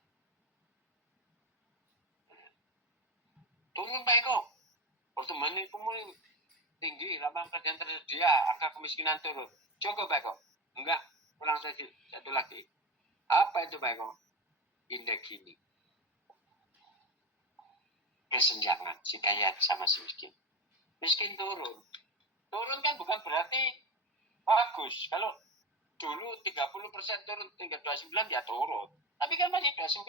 Turun Pak Eko. Pertumbuhan ekonomi tinggi, lapangan pekerjaan tersedia, angka kemiskinan turun. Cukup Pak Eko. Enggak, ulang lagi. Satu lagi. Apa itu Pak Eko? Indeks Gini. Kesenjangan si kaya sama si miskin. Miskin turun. Turun kan bukan berarti bagus. Kalau dulu 30% turun tinggal 29 ya turun. Tapi kan masih 29.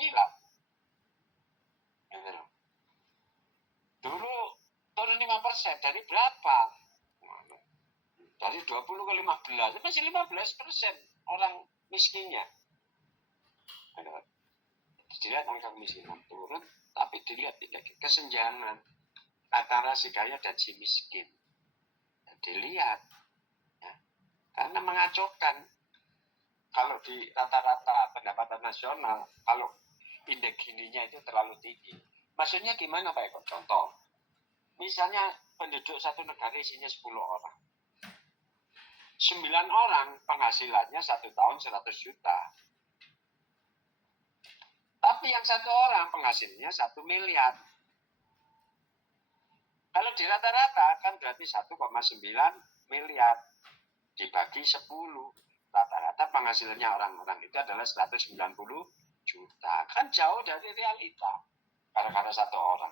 Gitu loh. Dulu turun 5% dari berapa? Dari 20 ke 15, masih 15% orang miskinnya. Dilihat angka kemiskinan turun, tapi dilihat kesenjangan antara si kaya dan si miskin. Dilihat, ya. Karena mengacaukan. Kalau di rata-rata pendapatan nasional, kalau indeks Gininya itu terlalu tinggi. Maksudnya gimana Pak Eko? Contoh, misalnya penduduk satu negara isinya 10 orang. 9 orang penghasilannya 1 tahun 100 juta. Tapi yang 1 orang penghasilnya 1 miliar. Kalau di rata-rata kan berarti 1,9 miliar dibagi 10. Rata-rata penghasilannya orang-orang itu adalah 190 juta. Kan jauh dari realita. Karena 1 orang.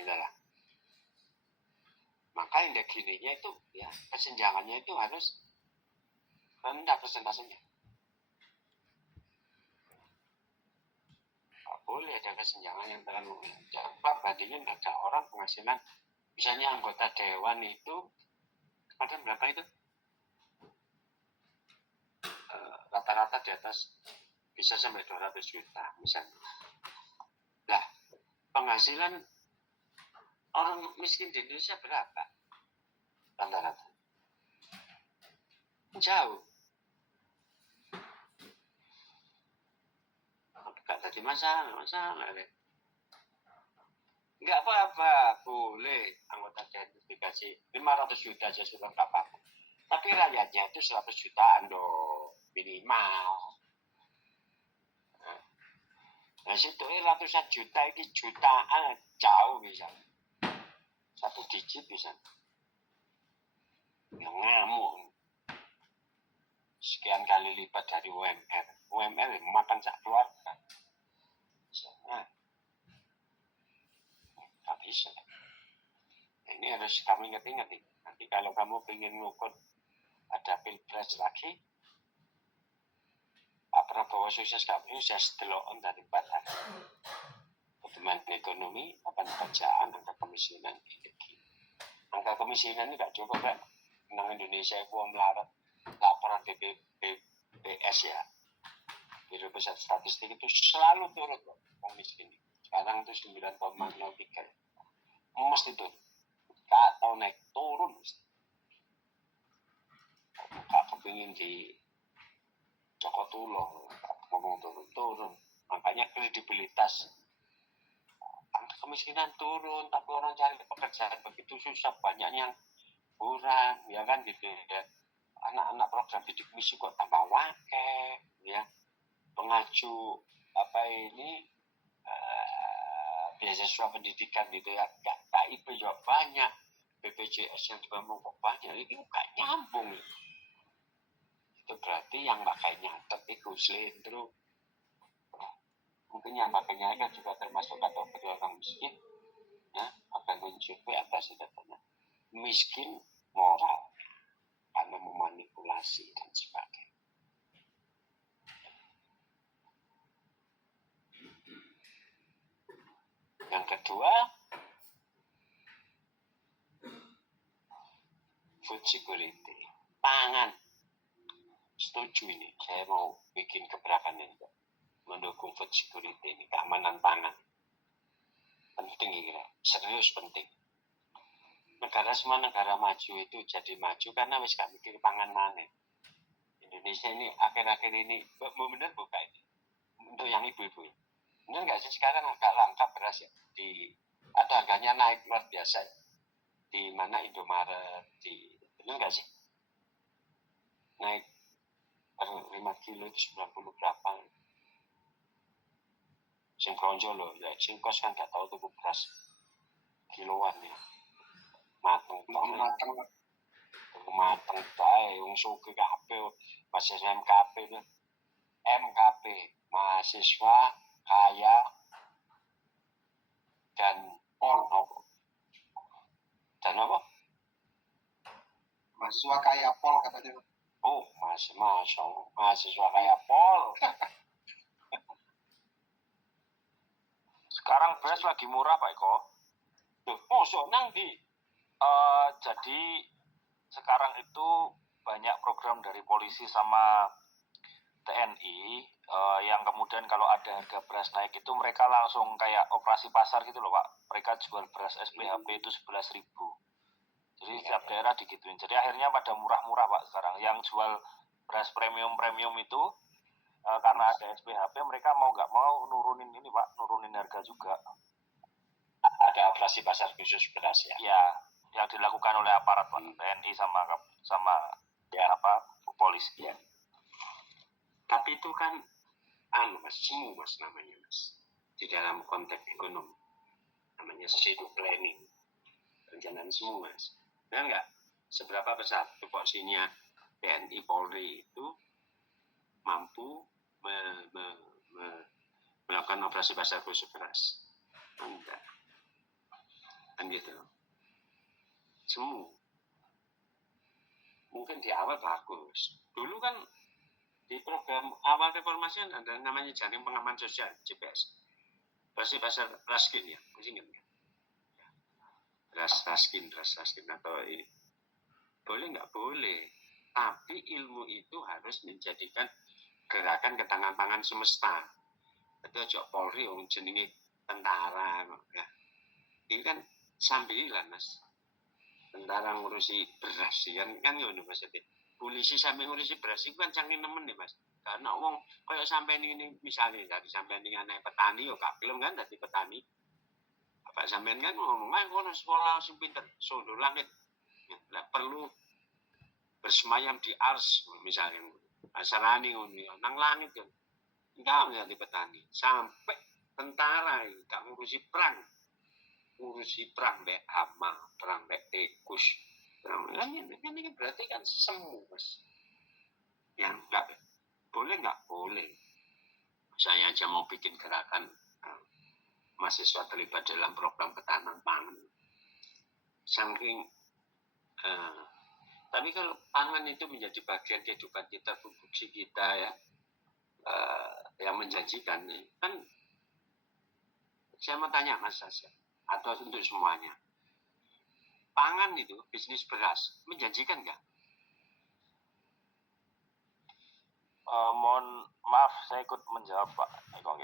Itulah. Maka indeks Gininya itu, ya, kesenjangannya itu harus rendah persentasenya. Boleh ada kesenjangan yang terlalu coba bandingin ada orang penghasilan, misalnya anggota dewan itu kemarin berapa itu? Rata-rata di atas bisa sampai 200 juta misalnya. Lah, penghasilan orang miskin di Indonesia berapa? Rata-rata. Jauh. Gak tadi masalah. Enggak apa-apa, boleh anggota dewan dikasih 500 juta aja sudah enggak apa-apa. Tapi rakyatnya itu 100 jutaan dong, minimal. Nah, situ ratusan juta ini jutaan, jauh bisa. 1 digit bisa. Yang ngamuk. Sekian kali lipat dari UMR. UMR makan sak keluarga. Nah, tak bisa. Ini harus kamu ingat-ingat nih. Nanti kalau kamu ingin ngukur ada pilpres lagi, Pak Prabowo sukses kamu saya setelon dari batas. Pertumbuhan ekonomi, pekerjaan, angka kemiskinan, angka kemiskinan ini tidak cukup kan? Tentang Indonesia itu melarat laporan BPS ya, Biro Pusat Statistik itu selalu turun loh, orang miskin. Sekarang itu 9,03, mesti turun. Atau naik turun, Kak kepingin di Joko Tulo ngomong turun. Makanya kredibilitas angka kemiskinan turun, tapi orang cari pekerjaan begitu susah, banyak yang kurang, ya kan gitu ya. Anak-anak program bidik misi kok tambah wakil, ya. Pengaju apa ini beasiswa pendidikan gitu ya, KIP juga banyak. BPJS yang dibambung kok banyak, ini nggak nyambung. Itu berarti yang pakai nyatet itu selendro. Mungkin yang pakai nyatet juga termasuk kategori orang miskin, ya, akan mencukupi atas datanya. Miskin moral karena memanipulasi dan sebagainya. Yang kedua, food security, pangan. Setuju ini, saya mau bikin gebrakan ini, mendukung food security ini, keamanan pangan. Penting ini, serius penting. Negara semua negara maju itu jadi maju karena wis gak mikir pangan mana. Indonesia ini akhir-akhir ini benar buka ini untuk yang ibu-ibu. Benar nggak sih sekarang agak langka beras ya atau harganya naik luar biasa di mana Indomaret benar nggak sih naik per 5 kilo itu 90 berapa? Sing kronjo loh, ya sing kos kan nggak tahu tuh beras kiloan ya. Mateng bae wong sugih kabeh masih MKP itu. MKP mahasiswa kaya dan apa? Mahasiswa kaya pol katanya. Oh, mahasiswa kaya pol. Sekarang beras lagi murah Pak Eko. Loh, mosok nang ndi? Jadi sekarang itu banyak program dari polisi sama TNI yang kemudian kalau ada harga beras naik itu mereka langsung kayak operasi pasar gitu loh Pak. Mereka jual beras SPHP itu 11.000. Jadi setiap daerah digituin. Jadi akhirnya pada murah-murah Pak sekarang. Yang jual beras premium itu karena ada SPHP mereka mau nggak mau nurunin ini Pak, nurunin harga juga. Ada operasi pasar khusus beras ya? Ya, yang dilakukan oleh aparat TNI sama ya polisi. Ya. Tapi itu kan semu mas namanya mas di dalam konteks ekonomi namanya schedule planning, rencana semu mas. Benar nggak? Seberapa besar porsinya TNI Polri itu mampu melakukan operasi pasar khusus beras? Enggak. Kan gitu. Semu. Mungkin di awal bagus. Dulu kan di program awal reformasi ada namanya jaring pengaman sosial JPS. Operasi pasar raskin ya, masih ingat nggak? Ras raskin atau ini. Boleh nggak boleh. Tapi ilmu itu harus menjadikan gerakan ketahanan pangan semesta. Itu aja Polri yang jenenge tentara ya. Ini kan sambilan mas. Tentara ngurusi beras kan ngono maksudnya. Polisi sampai ngurusi beras itu kan canggih nemen nih mas. Karena wong kayak sampai ini misalnya dari sampai ini anak petani yo gak film kan dari petani. Apa sampean kan ngomong kono sekolah sing pinter sondo langit. Lah perlu bersemayam di ars misalnya. Asarani ngono nang langit kan. Enggak menjadi petani. Sampai tentara gak ngurusi perang mbek hama, perang mbek tikus. Ini berarti kan semu mas. Yang nggak boleh. Saya aja mau bikin gerakan mahasiswa terlibat dalam program ketahanan pangan. Saking tapi kalau pangan itu menjadi bagian kehidupan kita, produksi kita ya, yang menjanjikan kan. Saya mau tanya Mas Sasha, atau untuk semuanya, pangan itu bisnis beras menjanjikan nggak? Mohon maaf saya ikut menjawab Pak Eko.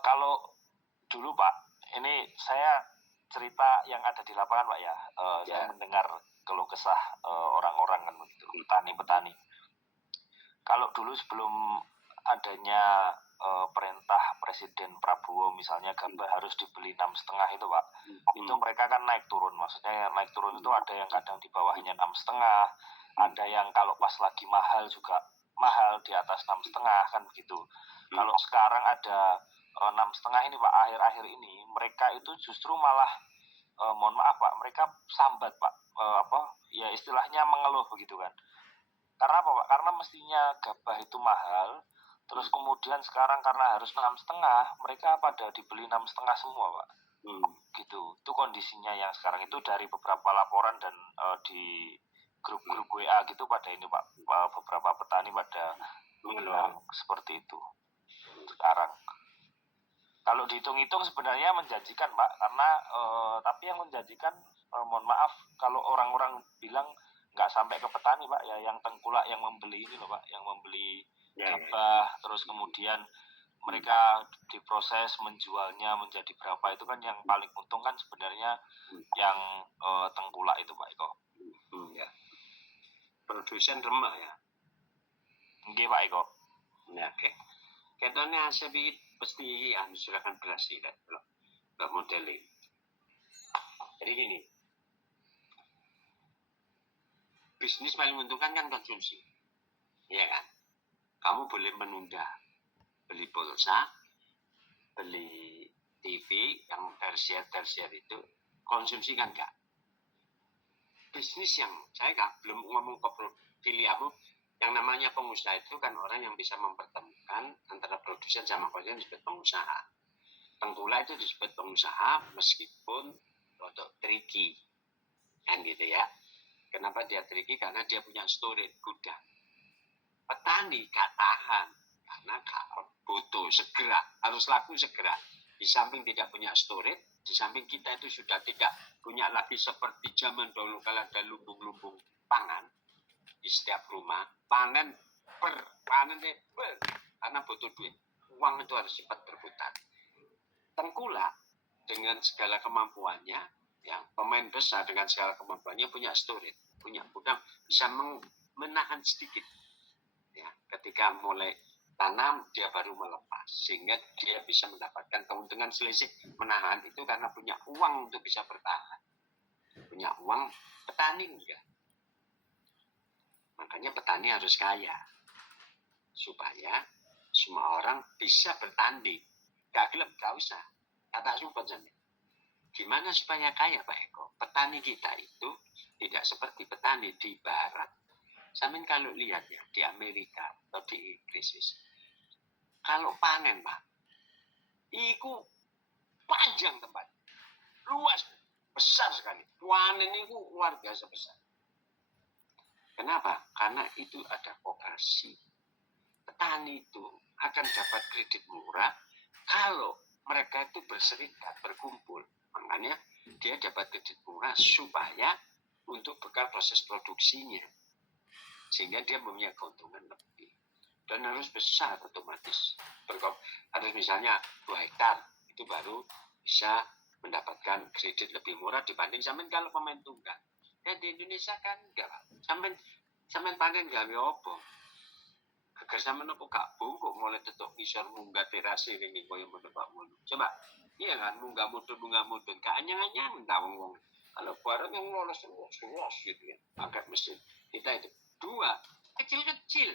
Kalau dulu Pak, ini saya cerita yang ada di lapangan Pak ya. Saya mendengar keluh kesah orang-orang kan begitu, petani. Kalau dulu sebelum adanya perintah Presiden Prabowo misalnya gabah harus dibeli 6,5 itu Pak, itu mereka kan naik turun. Maksudnya naik turun itu ada yang kadang di bawahnya 6,5, ada yang kalau pas lagi mahal juga mahal di atas 6,5 kan begitu. Kalau sekarang ada 6,5 ini Pak, akhir-akhir ini mereka itu justru malah mohon maaf Pak, mereka sambat Pak, ya istilahnya mengeluh begitu kan. Karena apa Pak? Karena mestinya gabah itu mahal, terus kemudian sekarang karena harus 6,5, mereka pada dibeli 6,5 semua Pak. Gitu. Itu kondisinya yang sekarang itu dari beberapa laporan dan di grup-grup WA gitu pada ini Pak, beberapa petani pada mengeluh seperti itu sekarang. Kalau dihitung-hitung sebenarnya menjanjikan Pak, karena tapi yang menjanjikan mohon maaf kalau orang-orang bilang nggak sampai ke petani Pak, ya yang tengkulak yang membeli ini loh Pak, yang membeli gabah, terus kemudian mereka diproses menjualnya menjadi berapa, itu kan yang paling untung kan sebenarnya yang tengkulak itu Pak Eko. Ya. Produsen remak ya. Nggih Pak Eko. Ya, oke. Ketone asep iki pasti silakan berhasil kan loh. Modeling. Jadi gini. Bisnis paling menguntungkan kan konsumsi. Iya kan? Kamu boleh menunda beli pulsa, beli TV yang tersier itu, konsumsi kan enggak. Bisnis yang saya belum ngomong ke filiamu, yang namanya pengusaha itu kan orang yang bisa mempertemukan antara produsen sama konsumen disebut pengusaha. Tengkulak itu disebut pengusaha meskipun untuk tricky, kan gitu ya. Kenapa dia tricky? Karena dia punya storage gudang. Petani gak tahan karena butuh segera, harus laku segera. Di samping tidak punya storage, di samping kita itu sudah tidak punya lagi seperti zaman dulu kalau ada lumbung-lumbung pangan di setiap rumah, panen karena butuh duit. Uang itu harus cepat berputar. Tengkulak dengan segala kemampuannya, yang pemain besar dengan segala kemampuannya punya storage, punya gudang, bisa menahan sedikit. Ya, ketika mulai tanam dia baru melepas, sehingga dia bisa mendapatkan keuntungan selisih menahan itu karena punya uang untuk bisa bertahan. Punya uang, petani enggak. Makanya petani harus kaya supaya semua orang bisa bertanding. Gak gelem, gak usah. Kata sumpah jadi. Gimana supaya kaya Pak Eko? Petani kita itu tidak seperti petani di barat. Sampai kalau lihat ya di Amerika atau di Inggris, kalau panen Pak, itu panjang tempat, luas, besar sekali. Panen itu luar biasa besar. Kenapa? Karena itu ada koperasi. Petani itu akan dapat kredit murah kalau mereka itu berserikat, berkumpul. Makanya dia dapat kredit murah supaya untuk bekal proses produksinya. Sehingga dia mempunyai keuntungan lebih. Dan harus besar otomatis. Harus misalnya 2 hektar, itu baru bisa mendapatkan kredit lebih murah dibanding sampean kalau pemain tunggal. Dan di Indonesia kan enggak, Pak. Sampean panen gawe opo? Agar sampean opo gak bungkuk mulai tetok isor munggah terase ning koyo menebak ngono. Coba, iya kan munggah mudun gak anyang-anyang ta wong-wong. Kalau barang yang lolos gitu ya, pakai mesin. Kita itu 2 kecil-kecil.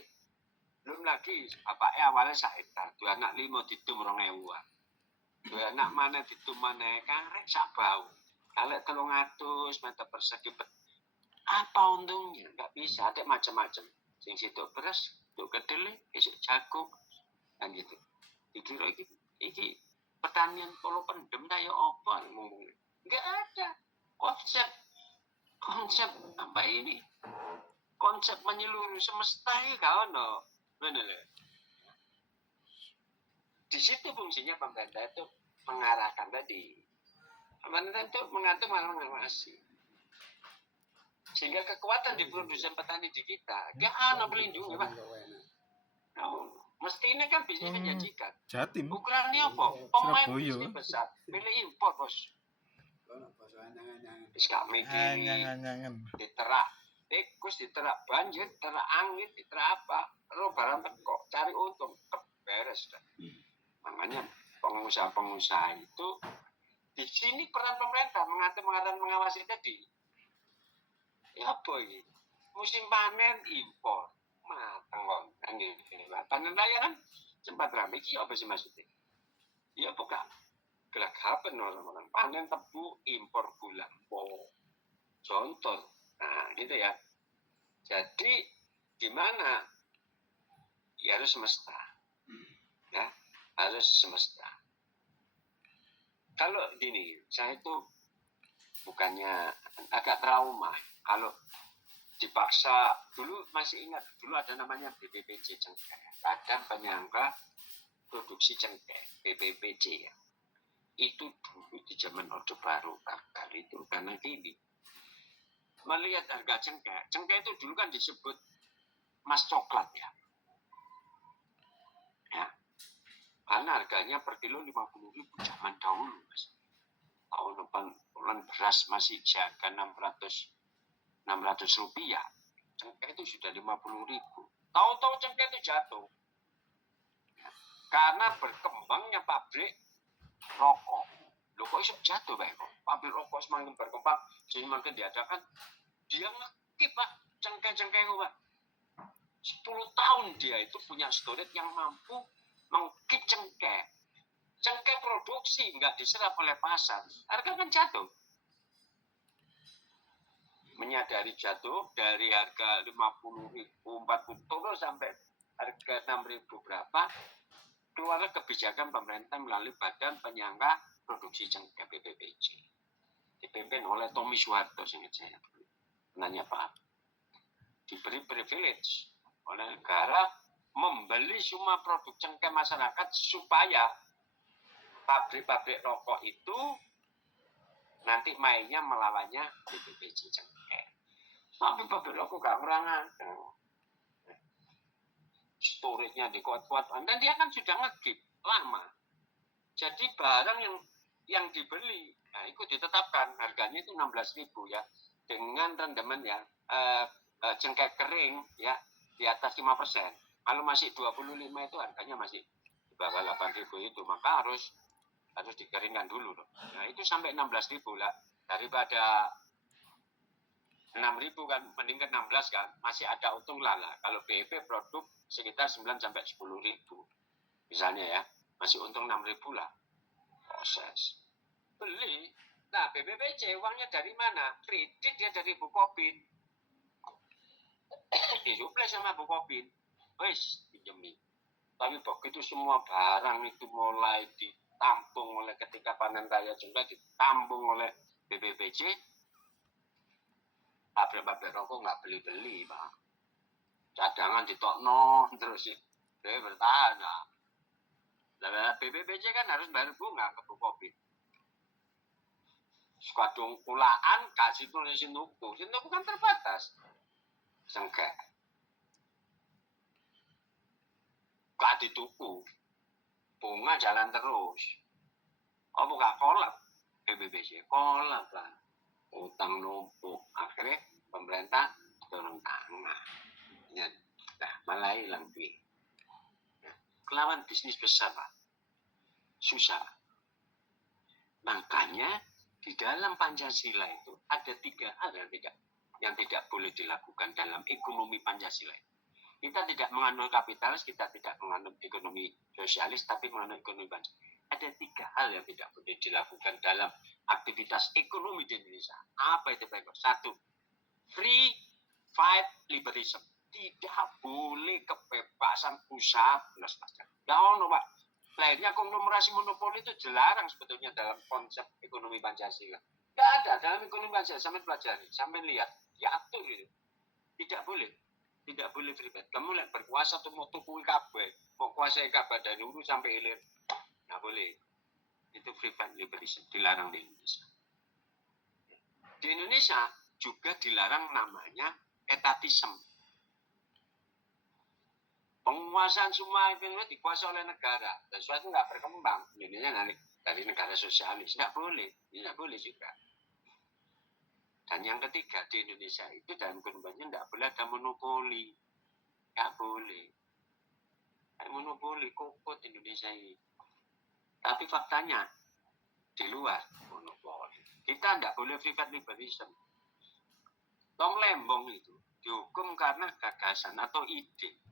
Belum lagi bapaknya awalnya 1 hektar, 2 anak 5 ditum 2.000-an. 2 anak mana ditum mana karek sak bau. Kalau 300 meter persegi apa untungnya? Nggak bisa, ada macam-macam. Sing situ beras, itu kedelai, esok jagung, dan gitu. Dikira iki pertanian polo pendem kayak apa ngomongnya? Nggak ada konsep apa ini? Konsep menyeluruh semesta ini kau no, benar. Di situ fungsinya pemerintah itu mengarahkan tadi. Pemerintah itu mengatur malah mengawasi. Sehingga kekuatan di produsen petani di kita gak ada pelindungi Pak. Mesti ini kan bisa menjanjikan. Jatim. Ukurannya apa? Pemain bisnis besar pilih impor bos. Terus gak mikir diterak tikus, diterak banjir, diterak angin, diterak apa, lo barang teko cari untung beres dah. Makanya pengusaha-pengusaha itu di sini peran pemerintah mengatur mengawasi tadi. Ya apa ini? Musim panen impor. Mateng kok. Kan ini panen raya kan sempat ramai. Ini apa sih maksudnya? Ya apa gelagapan orang-orang panen tebu impor gula. Contoh, nah gitu ya. Jadi gimana? Ya harus semesta, ya harus semesta. Kalau gini, saya itu bukannya agak trauma. Kalau dipaksa, dulu masih ingat, dulu ada namanya BPPC cengkeh, Badan Penyangga Produksi Cengkeh, BPPC ya. Itu dulu di zaman Orde Baru gagal itu karena gini. Melihat harga cengkeh itu dulu kan disebut emas coklat ya. Ya. Karena harganya per kilo 50.000 zaman dahulu, Mas. Tahun depan bulan beras masih harga 600 rupiah. Cengkeh itu sudah 50.000. Tahu-tahu cengkeh itu jatuh. Ya. Karena berkembangnya pabrik rokok. Loh kok bisa jatuh, Pak? Pabrik rokok semakin berkembang, semakin diadakan, dia ngekip, Pak, cengkeh-cengkeh itu, Pak. 10 tahun dia itu punya storage yang mampu mengkip cengkeh. Cengkeh produksi, nggak diserap oleh pasar. Harga kan jatuh. Menyadari jatuh dari harga 50.000, 40 turun sampai harga 6.000 berapa, keluarlah kebijakan pemerintah melalui Badan Penyangga Produksi Cengkeh BPPC. Dipimpin oleh Tommy Soeharto, ingat saya. Nanya Pak, diberi privilege oleh negara membeli semua produk cengkeh masyarakat supaya pabrik-pabrik rokok itu nanti mainnya melawannya BPPC cengkeh. Tapi pabrik rokok gak kurang ada. Storage-nya dikuat-kuat, dan dia kan sudah ngegip lama. Jadi barang yang dibeli, nah itu ditetapkan harganya itu 16.000 ya, dengan rendemen ya cengkeh kering ya di atas 5%. Kalau masih 25 itu harganya masih di bawah 8.000 itu, maka harus dikeringkan dulu loh. Nah itu sampai 16.000 lah, daripada 6.000 kan, mending ke 16 kan, masih ada untung lah. Kalau BEP produk sekitar 9 sampai 10.000 misalnya ya, masih untung 6.000 lah. Proses beli. Nah BPPC uangnya dari mana? Kredit dia dari Bukopin, disuplai sama Bukopin, wes pinjemi. Tapi begitu semua barang itu mulai ditampung oleh ketika panen raya juga ditampung oleh BPPC, pabrik-pabrik rokok nggak beli-beli, Pak. Cadangan ditokno terus sih, dia bertahan. Nah, BPPC kan harus bayar bunga ke Bukopin. Kadung kulaan kasih tulis Sinuku kan terbatas. Sengkeh. Gak dituku. Bunga jalan terus. Oh bukan kolap. BPPC kolap lah. Utang numpuk. Akhirnya pemerintah turun tangan. Ya, malah hilang duit. Kelawan bisnis besar, Pak. Susah. Makanya di dalam Pancasila itu ada 3 hal yang tidak boleh dilakukan dalam ekonomi Pancasila. Kita tidak menganut kapitalis, kita tidak menganut ekonomi sosialis, tapi menganut ekonomi Pancasila. Ada 3 hal yang tidak boleh dilakukan dalam aktivitas ekonomi di Indonesia. Apa itu, Pak? 1. Free fight liberalism. Tidak boleh kebebasan usaha plus pajak. Nggak ono, Pak. Lainnya konglomerasi monopoli itu dilarang sebetulnya dalam konsep ekonomi Pancasila. Nggak ada dalam ekonomi Pancasila. Sampai pelajari, sampai lihat, diatur itu. Tidak boleh free trade. Kamu lihat berkuasa tuh mau tukui kabeh, mau kuasai kabeh dari hulu sampai hilir, nggak boleh. Itu free trade liberalism, dilarang di Indonesia. Di Indonesia juga dilarang namanya etatisme. Penguasaan semua itu dikuasai oleh negara. Dan sesuatu nggak berkembang. Indonesia dari negara sosialis. Nggak boleh juga. Dan yang ketiga, di Indonesia itu dalam konvensi nggak boleh ada monopoli. Nggak boleh. Ada monopoli, kokot Indonesia ini. Tapi faktanya, di luar monopoli. Kita nggak boleh free trade liberalism. Tong Lembong itu dihukum karena gagasan atau ide.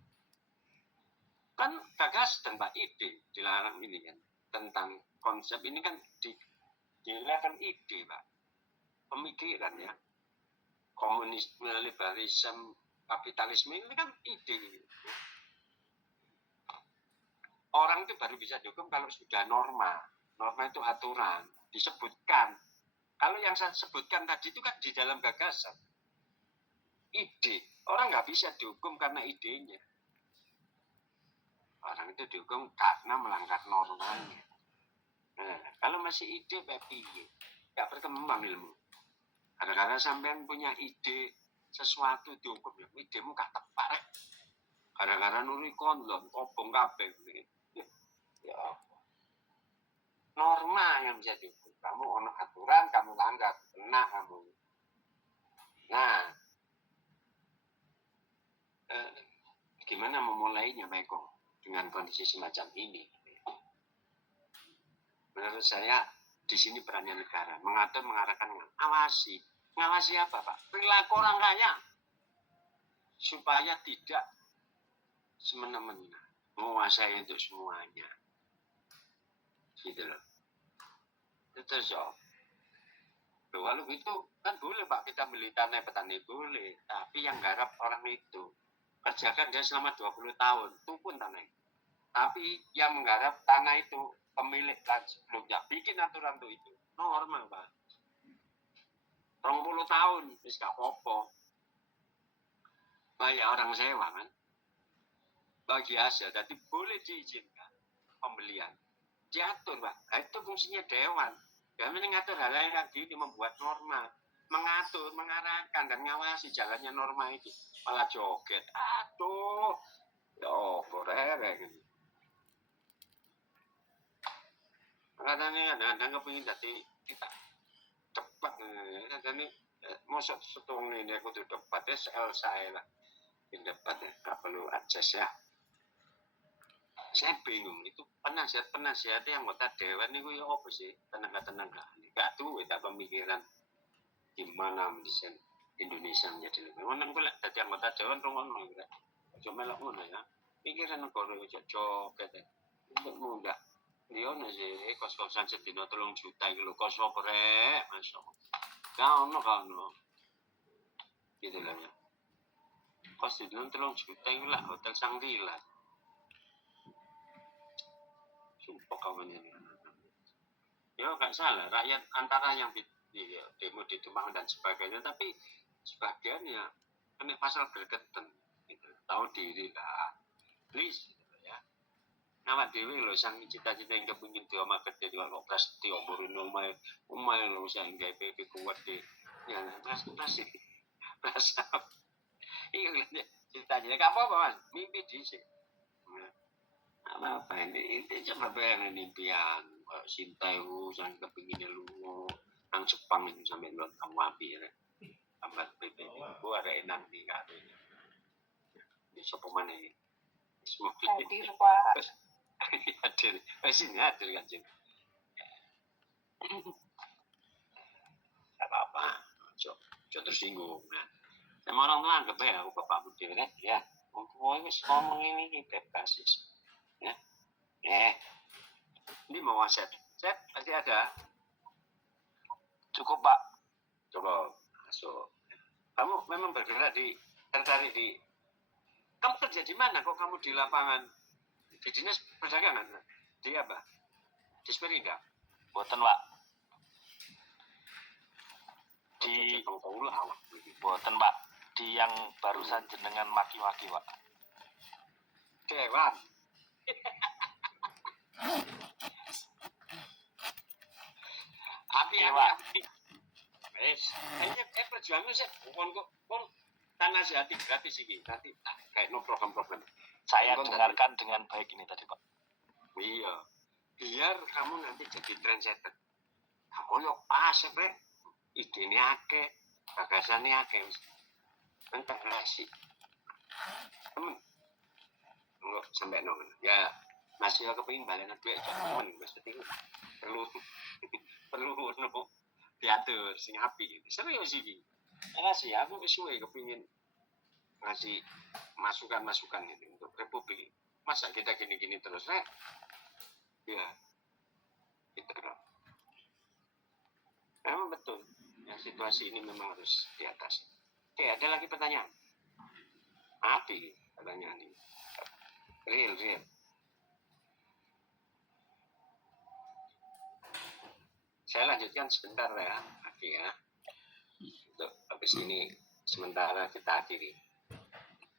Kan gagasan Pak, ide dilarang ini kan, tentang konsep ini kan di level ide, Pak. Pemikiran ya. Komunisme, liberalisme, kapitalisme ini kan ide. Orang itu baru bisa dihukum kalau sudah norma. Norma itu aturan, disebutkan. Kalau yang saya sebutkan tadi itu kan di dalam gagasan. Ide. Orang nggak bisa dihukum karena idenya. Orang itu dihukum karena melanggar normanya. Nah, kalau masih ide, piye? Nggak berkembang ilmu. Kadang-kadang sampean punya ide sesuatu dihukum, ya idemu gak tepat. Kadang-kadang nuri kondon, obong kabeh. Ya, norma yang bisa dihukum. Kamu ono aturan, kamu langgar, kena kamu. Nah, gimana memulainya, Meko, dengan kondisi semacam ini? Menurut saya di sini perannya negara mengatur, mengarahkan, ngawasi. Ngawasi apa, Pak? Perilaku orang kaya supaya tidak semena-mena menguasai untuk semuanya. Gitu loh. Itu so. Kalau gitu kan boleh, Pak, kita beli tanah petani boleh, tapi yang garap orang itu kerjakan dia selama 20 tahun, itu pun tanah. Tapi yang menggarap tanah itu pemilik kan sebelumnya bikin aturan tuh itu normal, Pak. 20 tahun wis gak apa-apa. Banyak orang sewa kan. Bagi hasil, jadi boleh diizinkan pembelian. Diatur, Pak. Nah, itu fungsinya dewan. Dewan ini ngatur hal yang gini, membuat norma, mengatur, mengarahkan dan ngawasi jalannya norma itu. Malah joget. Aduh. Ya apa gitu. Kadang-kadang ada kepingin jadi kita cepat. Kadang-kadang masuk setung ini aku tuh debat ya sel saya lah. Ini debat ya, gak perlu adjust ya. Saya bingung, itu penasihat yang anggota dewan itu ya apa sih? Tenaga-tenaga. Gak tuh, kita pemikiran gimana mendesain Indonesia menjadi lebih. Mana gue lah, jadi anggota dewan rumah gitu. Cuma lah mana ya. Pikiran negara itu joget ya. Untuk mudah. Dia sih, kos-kosan sedina 3 juta gitu. Kos apa rek, masuk. Kau no. Gitu lah ya. Kos sedina 3 juta gitu lah, hotel Shangri-La. Sumpah kawan ini. Ya gak salah, rakyat antara yang demo di Tumpang dan sebagainya, tapi sebagian ya kena pasal berketen, gitu. Tahu diri lah, please, gitu ya. Nawat dewi loh, sang cita-cita yang kepingin dia makan jadi kalau prasetyo burin umay loh, sang gaya PP kuat deh, ya pasti, rasa, iya cita-cita, gak apa-apa man, mimpi disik. Apa ini cuma bayangin impian Sintayong yang kepinginnya lu nang Jepang itu sampai nonton kamu api ya tambah PP gua ada enang di katanya ini siapa mana ini semua Hadir, Pak. hadir sini hadir kan Jim apa coba tersinggung nah sama orang tua anggap ya aku bapak budi ya ngomong ini bebas ya ini mau set pasti ada Cukup, Pak. coba masuk kamu memang tertarik di kamu kerja di mana kok kamu di lapangan di dinas perdagangan di apa di Sperinda Boten, Pak. Di boten, Pak. Di yang barusan jenengan maki-maki, Pak. Dewan. Api. Wes, ini perjuangan sih kon tanah sehati gratis ini nanti kayak no problem. Saya dengarkan dengan baik ini tadi, Pak. Iya, biar kamu nanti jadi trendsetter. Kamu yuk pas rek, ide akeh, gagasan akeh, integrasi. Temen, nggak sampai nol. Ya masih kepingin balen duit temen, maksudnya perlu no diatur sing api. Serius sih. Sih aku kesuwe kepingin ngasih masukan ini untuk Republik. Masa kita gini-gini terus, rek? Ya. gitu loh. Memang betul ya, situasi ini memang harus diatasi. Oke, ada lagi pertanyaan? Api pertanyaan ini real. Saya lanjutkan sebentar ya, Api ya. Untuk habis ini sementara kita akhiri.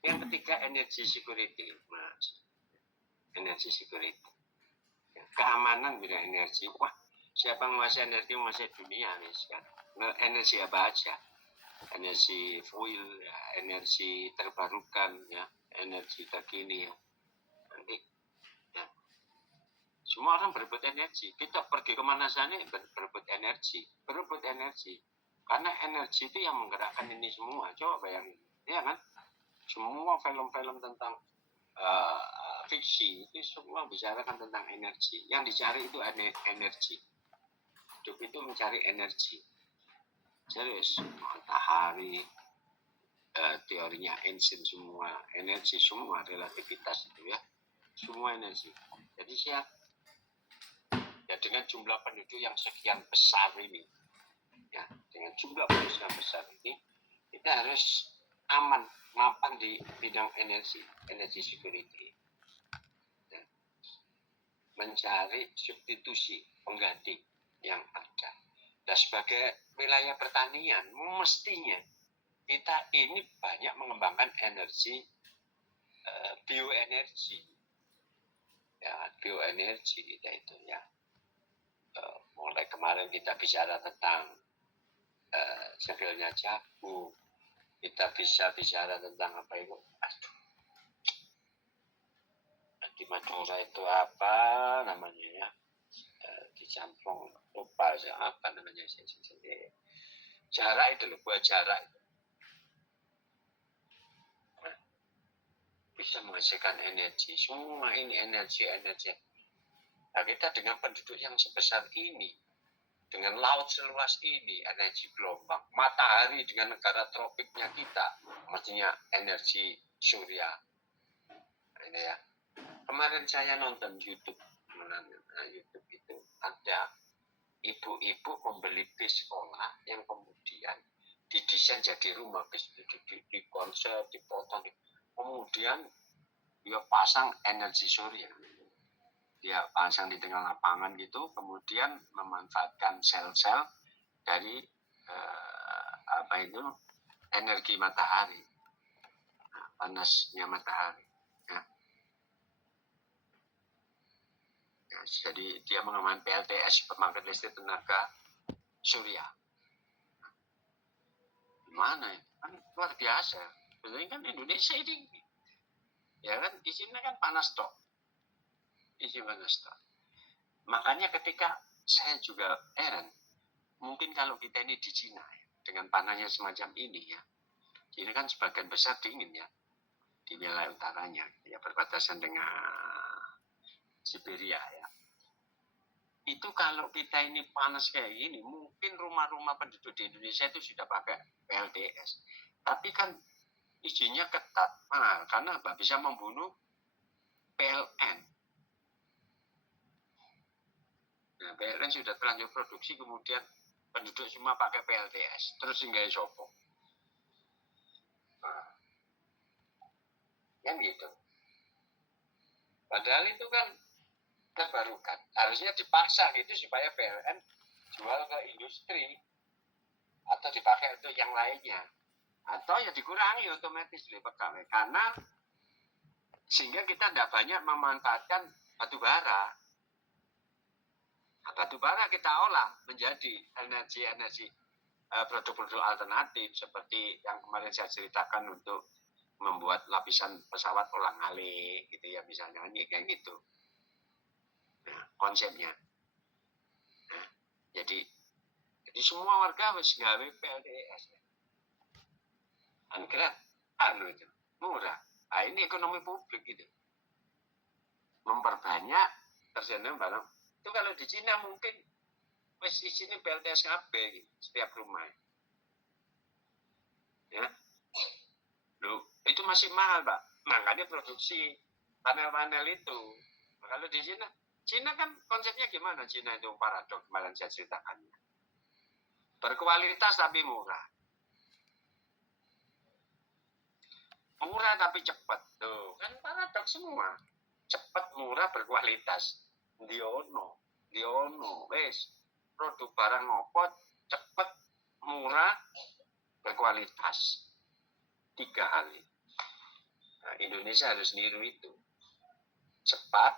Yang ketiga, energy security, Mas. Energy security. Keamanan bidang energi. Wah, siapa menguasai energi menguasai dunia, Mas kan. Energi apa aja? Energi foil, ya, energi terbarukan, ya, energi terkini, ya. Nanti, ya. Semua orang berebut energi. Kita pergi kemana saja berebut energi. Karena energi itu yang menggerakkan ini semua. Coba bayangin, ya kan? Semua film-film tentang fiksi itu semua bicarakan tentang energi. Yang dicari itu energi. Hidup itu mencari energi. Serius, matahari, teorinya Einstein semua, energi semua, relativitas itu ya, semua energi. Jadi siap. Ya dengan jumlah penduduk yang sekian besar ini, ya dengan jumlah penduduk yang besar ini, kita harus aman, mapan di bidang energi security. Ya. Mencari substitusi pengganti yang ada. Dan sebagai wilayah pertanian, mestinya kita ini banyak mengembangkan energi bioenergi, ya bioenergi kita itu ya. Mulai kemarin kita bicara tentang segelnya jagung, kita bisa bicara tentang apa itu, di Madura itu apa namanya ya, di Campong lupa apa namanya sendiri. Jarak itu loh, buah jarak itu. Nah, bisa menghasilkan energi, semua ini energi. Nah, kita dengan penduduk yang sebesar ini, dengan laut seluas ini, energi gelombang, matahari dengan negara tropiknya kita, mestinya energi surya. Ini ya. Kemarin saya nonton YouTube itu ada ibu-ibu membeli bis sekolah yang kemudian didesain jadi rumah bis, di konsep, dipotong, kemudian dia pasang energi surya. Dia pasang di tengah lapangan gitu, kemudian memanfaatkan sel-sel dari energi matahari, panasnya matahari. Ya. Ya, jadi dia menggunakan PLTS, pembangkit listrik tenaga surya. Gimana ya? Kan luar biasa. Sebenarnya kan Indonesia ini, ya kan di sini kan panas tok. Makanya ketika saya juga heran, mungkin kalau kita ini di Cina ya, dengan panahnya semacam ini ya, ini kan sebagian besar dingin ya di wilayah utaranya ya, berbatasan dengan Siberia ya. Itu kalau kita ini panas kayak gini, mungkin rumah-rumah penduduk di Indonesia itu sudah pakai PLTS. Tapi kan izinnya ketat, karena bisa membunuh PLN. Nah, PLN sudah terlanjur produksi, kemudian penduduk semua pakai PLTS, terus hingga sopo. Kan gitu. Padahal itu kan terbarukan. Harusnya dipaksa gitu supaya PLN jual ke industri atau dipakai untuk yang lainnya. Atau ya dikurangi otomatis oleh pegawai. Karena sehingga kita tidak banyak memanfaatkan batu bara. Nah, batu bara kita olah menjadi energi produk-produk alternatif seperti yang kemarin saya ceritakan untuk membuat lapisan pesawat ulang-alik gitu ya, misalnya ini kayak gitu. Nah, konsepnya. Nah, jadi semua warga harus gawe PLTS. Anggaran itu murah. Nah, ini ekonomi publik gitu. Memperbanyak tersedia barang. Itu kalau di Cina mungkin wes di sini PLTS KB gitu, setiap rumah. Ya. Loh, itu masih mahal, Pak. Makanya produksi panel-panel itu. Kalau di Cina Cina kan konsepnya gimana? Cina itu paradok kemarin saya ceritakan. Berkualitas tapi murah. Murah tapi cepat. Tuh, kan paradok semua. Cepat, murah, berkualitas. Diono, wes. Produk barang ngopo, cepat, murah, berkualitas. 3 hal. Nah, Indonesia harus niru itu. Cepat,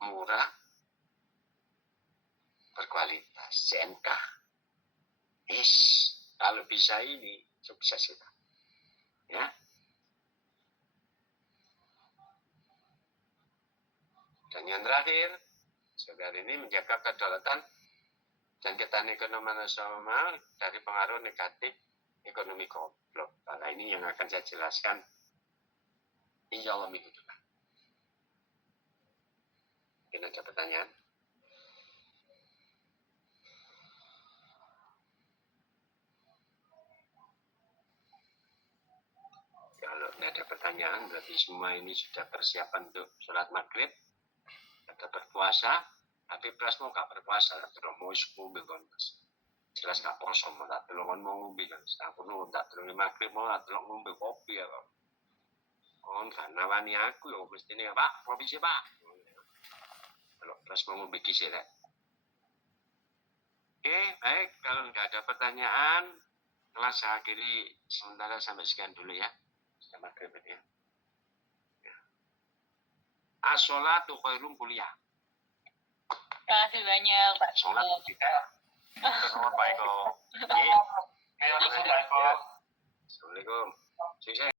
murah, berkualitas. CNK. Yes, kalau bisa ini sukses kita. Ya. Dan yang terakhir, saudara ini menjaga kedaulatan dan ketahanan ekonomi nasional dari pengaruh negatif ekonomi global. Nah, ini yang akan saya jelaskan insya Allah minggu depan. Mungkin ada pertanyaan? Kalau tidak ada pertanyaan, berarti semua ini sudah persiapan untuk sholat maghrib, atau berpuasa, tapi prasmo gak berpuasa, terus mau ngombe kan, jelas gak poso, tak terus mau ngombe kan, aku nunggu tak terus maghrib mau tak terus ngombe kopi ya kok. Oh, gak nawani aku loh, mestinya Pak, kopi sih Pak. Kalau prasmo ngombe kisih ya. Oke, baik, kalau nggak ada pertanyaan, kelas saya akhiri sementara sampai sekian dulu ya. Sudah maghrib ya. As-sholatu khairum kuliah. Terima kasih banyak, Pak. Sholat kita. Assalamualaikum. Assalamualaikum. Sukses.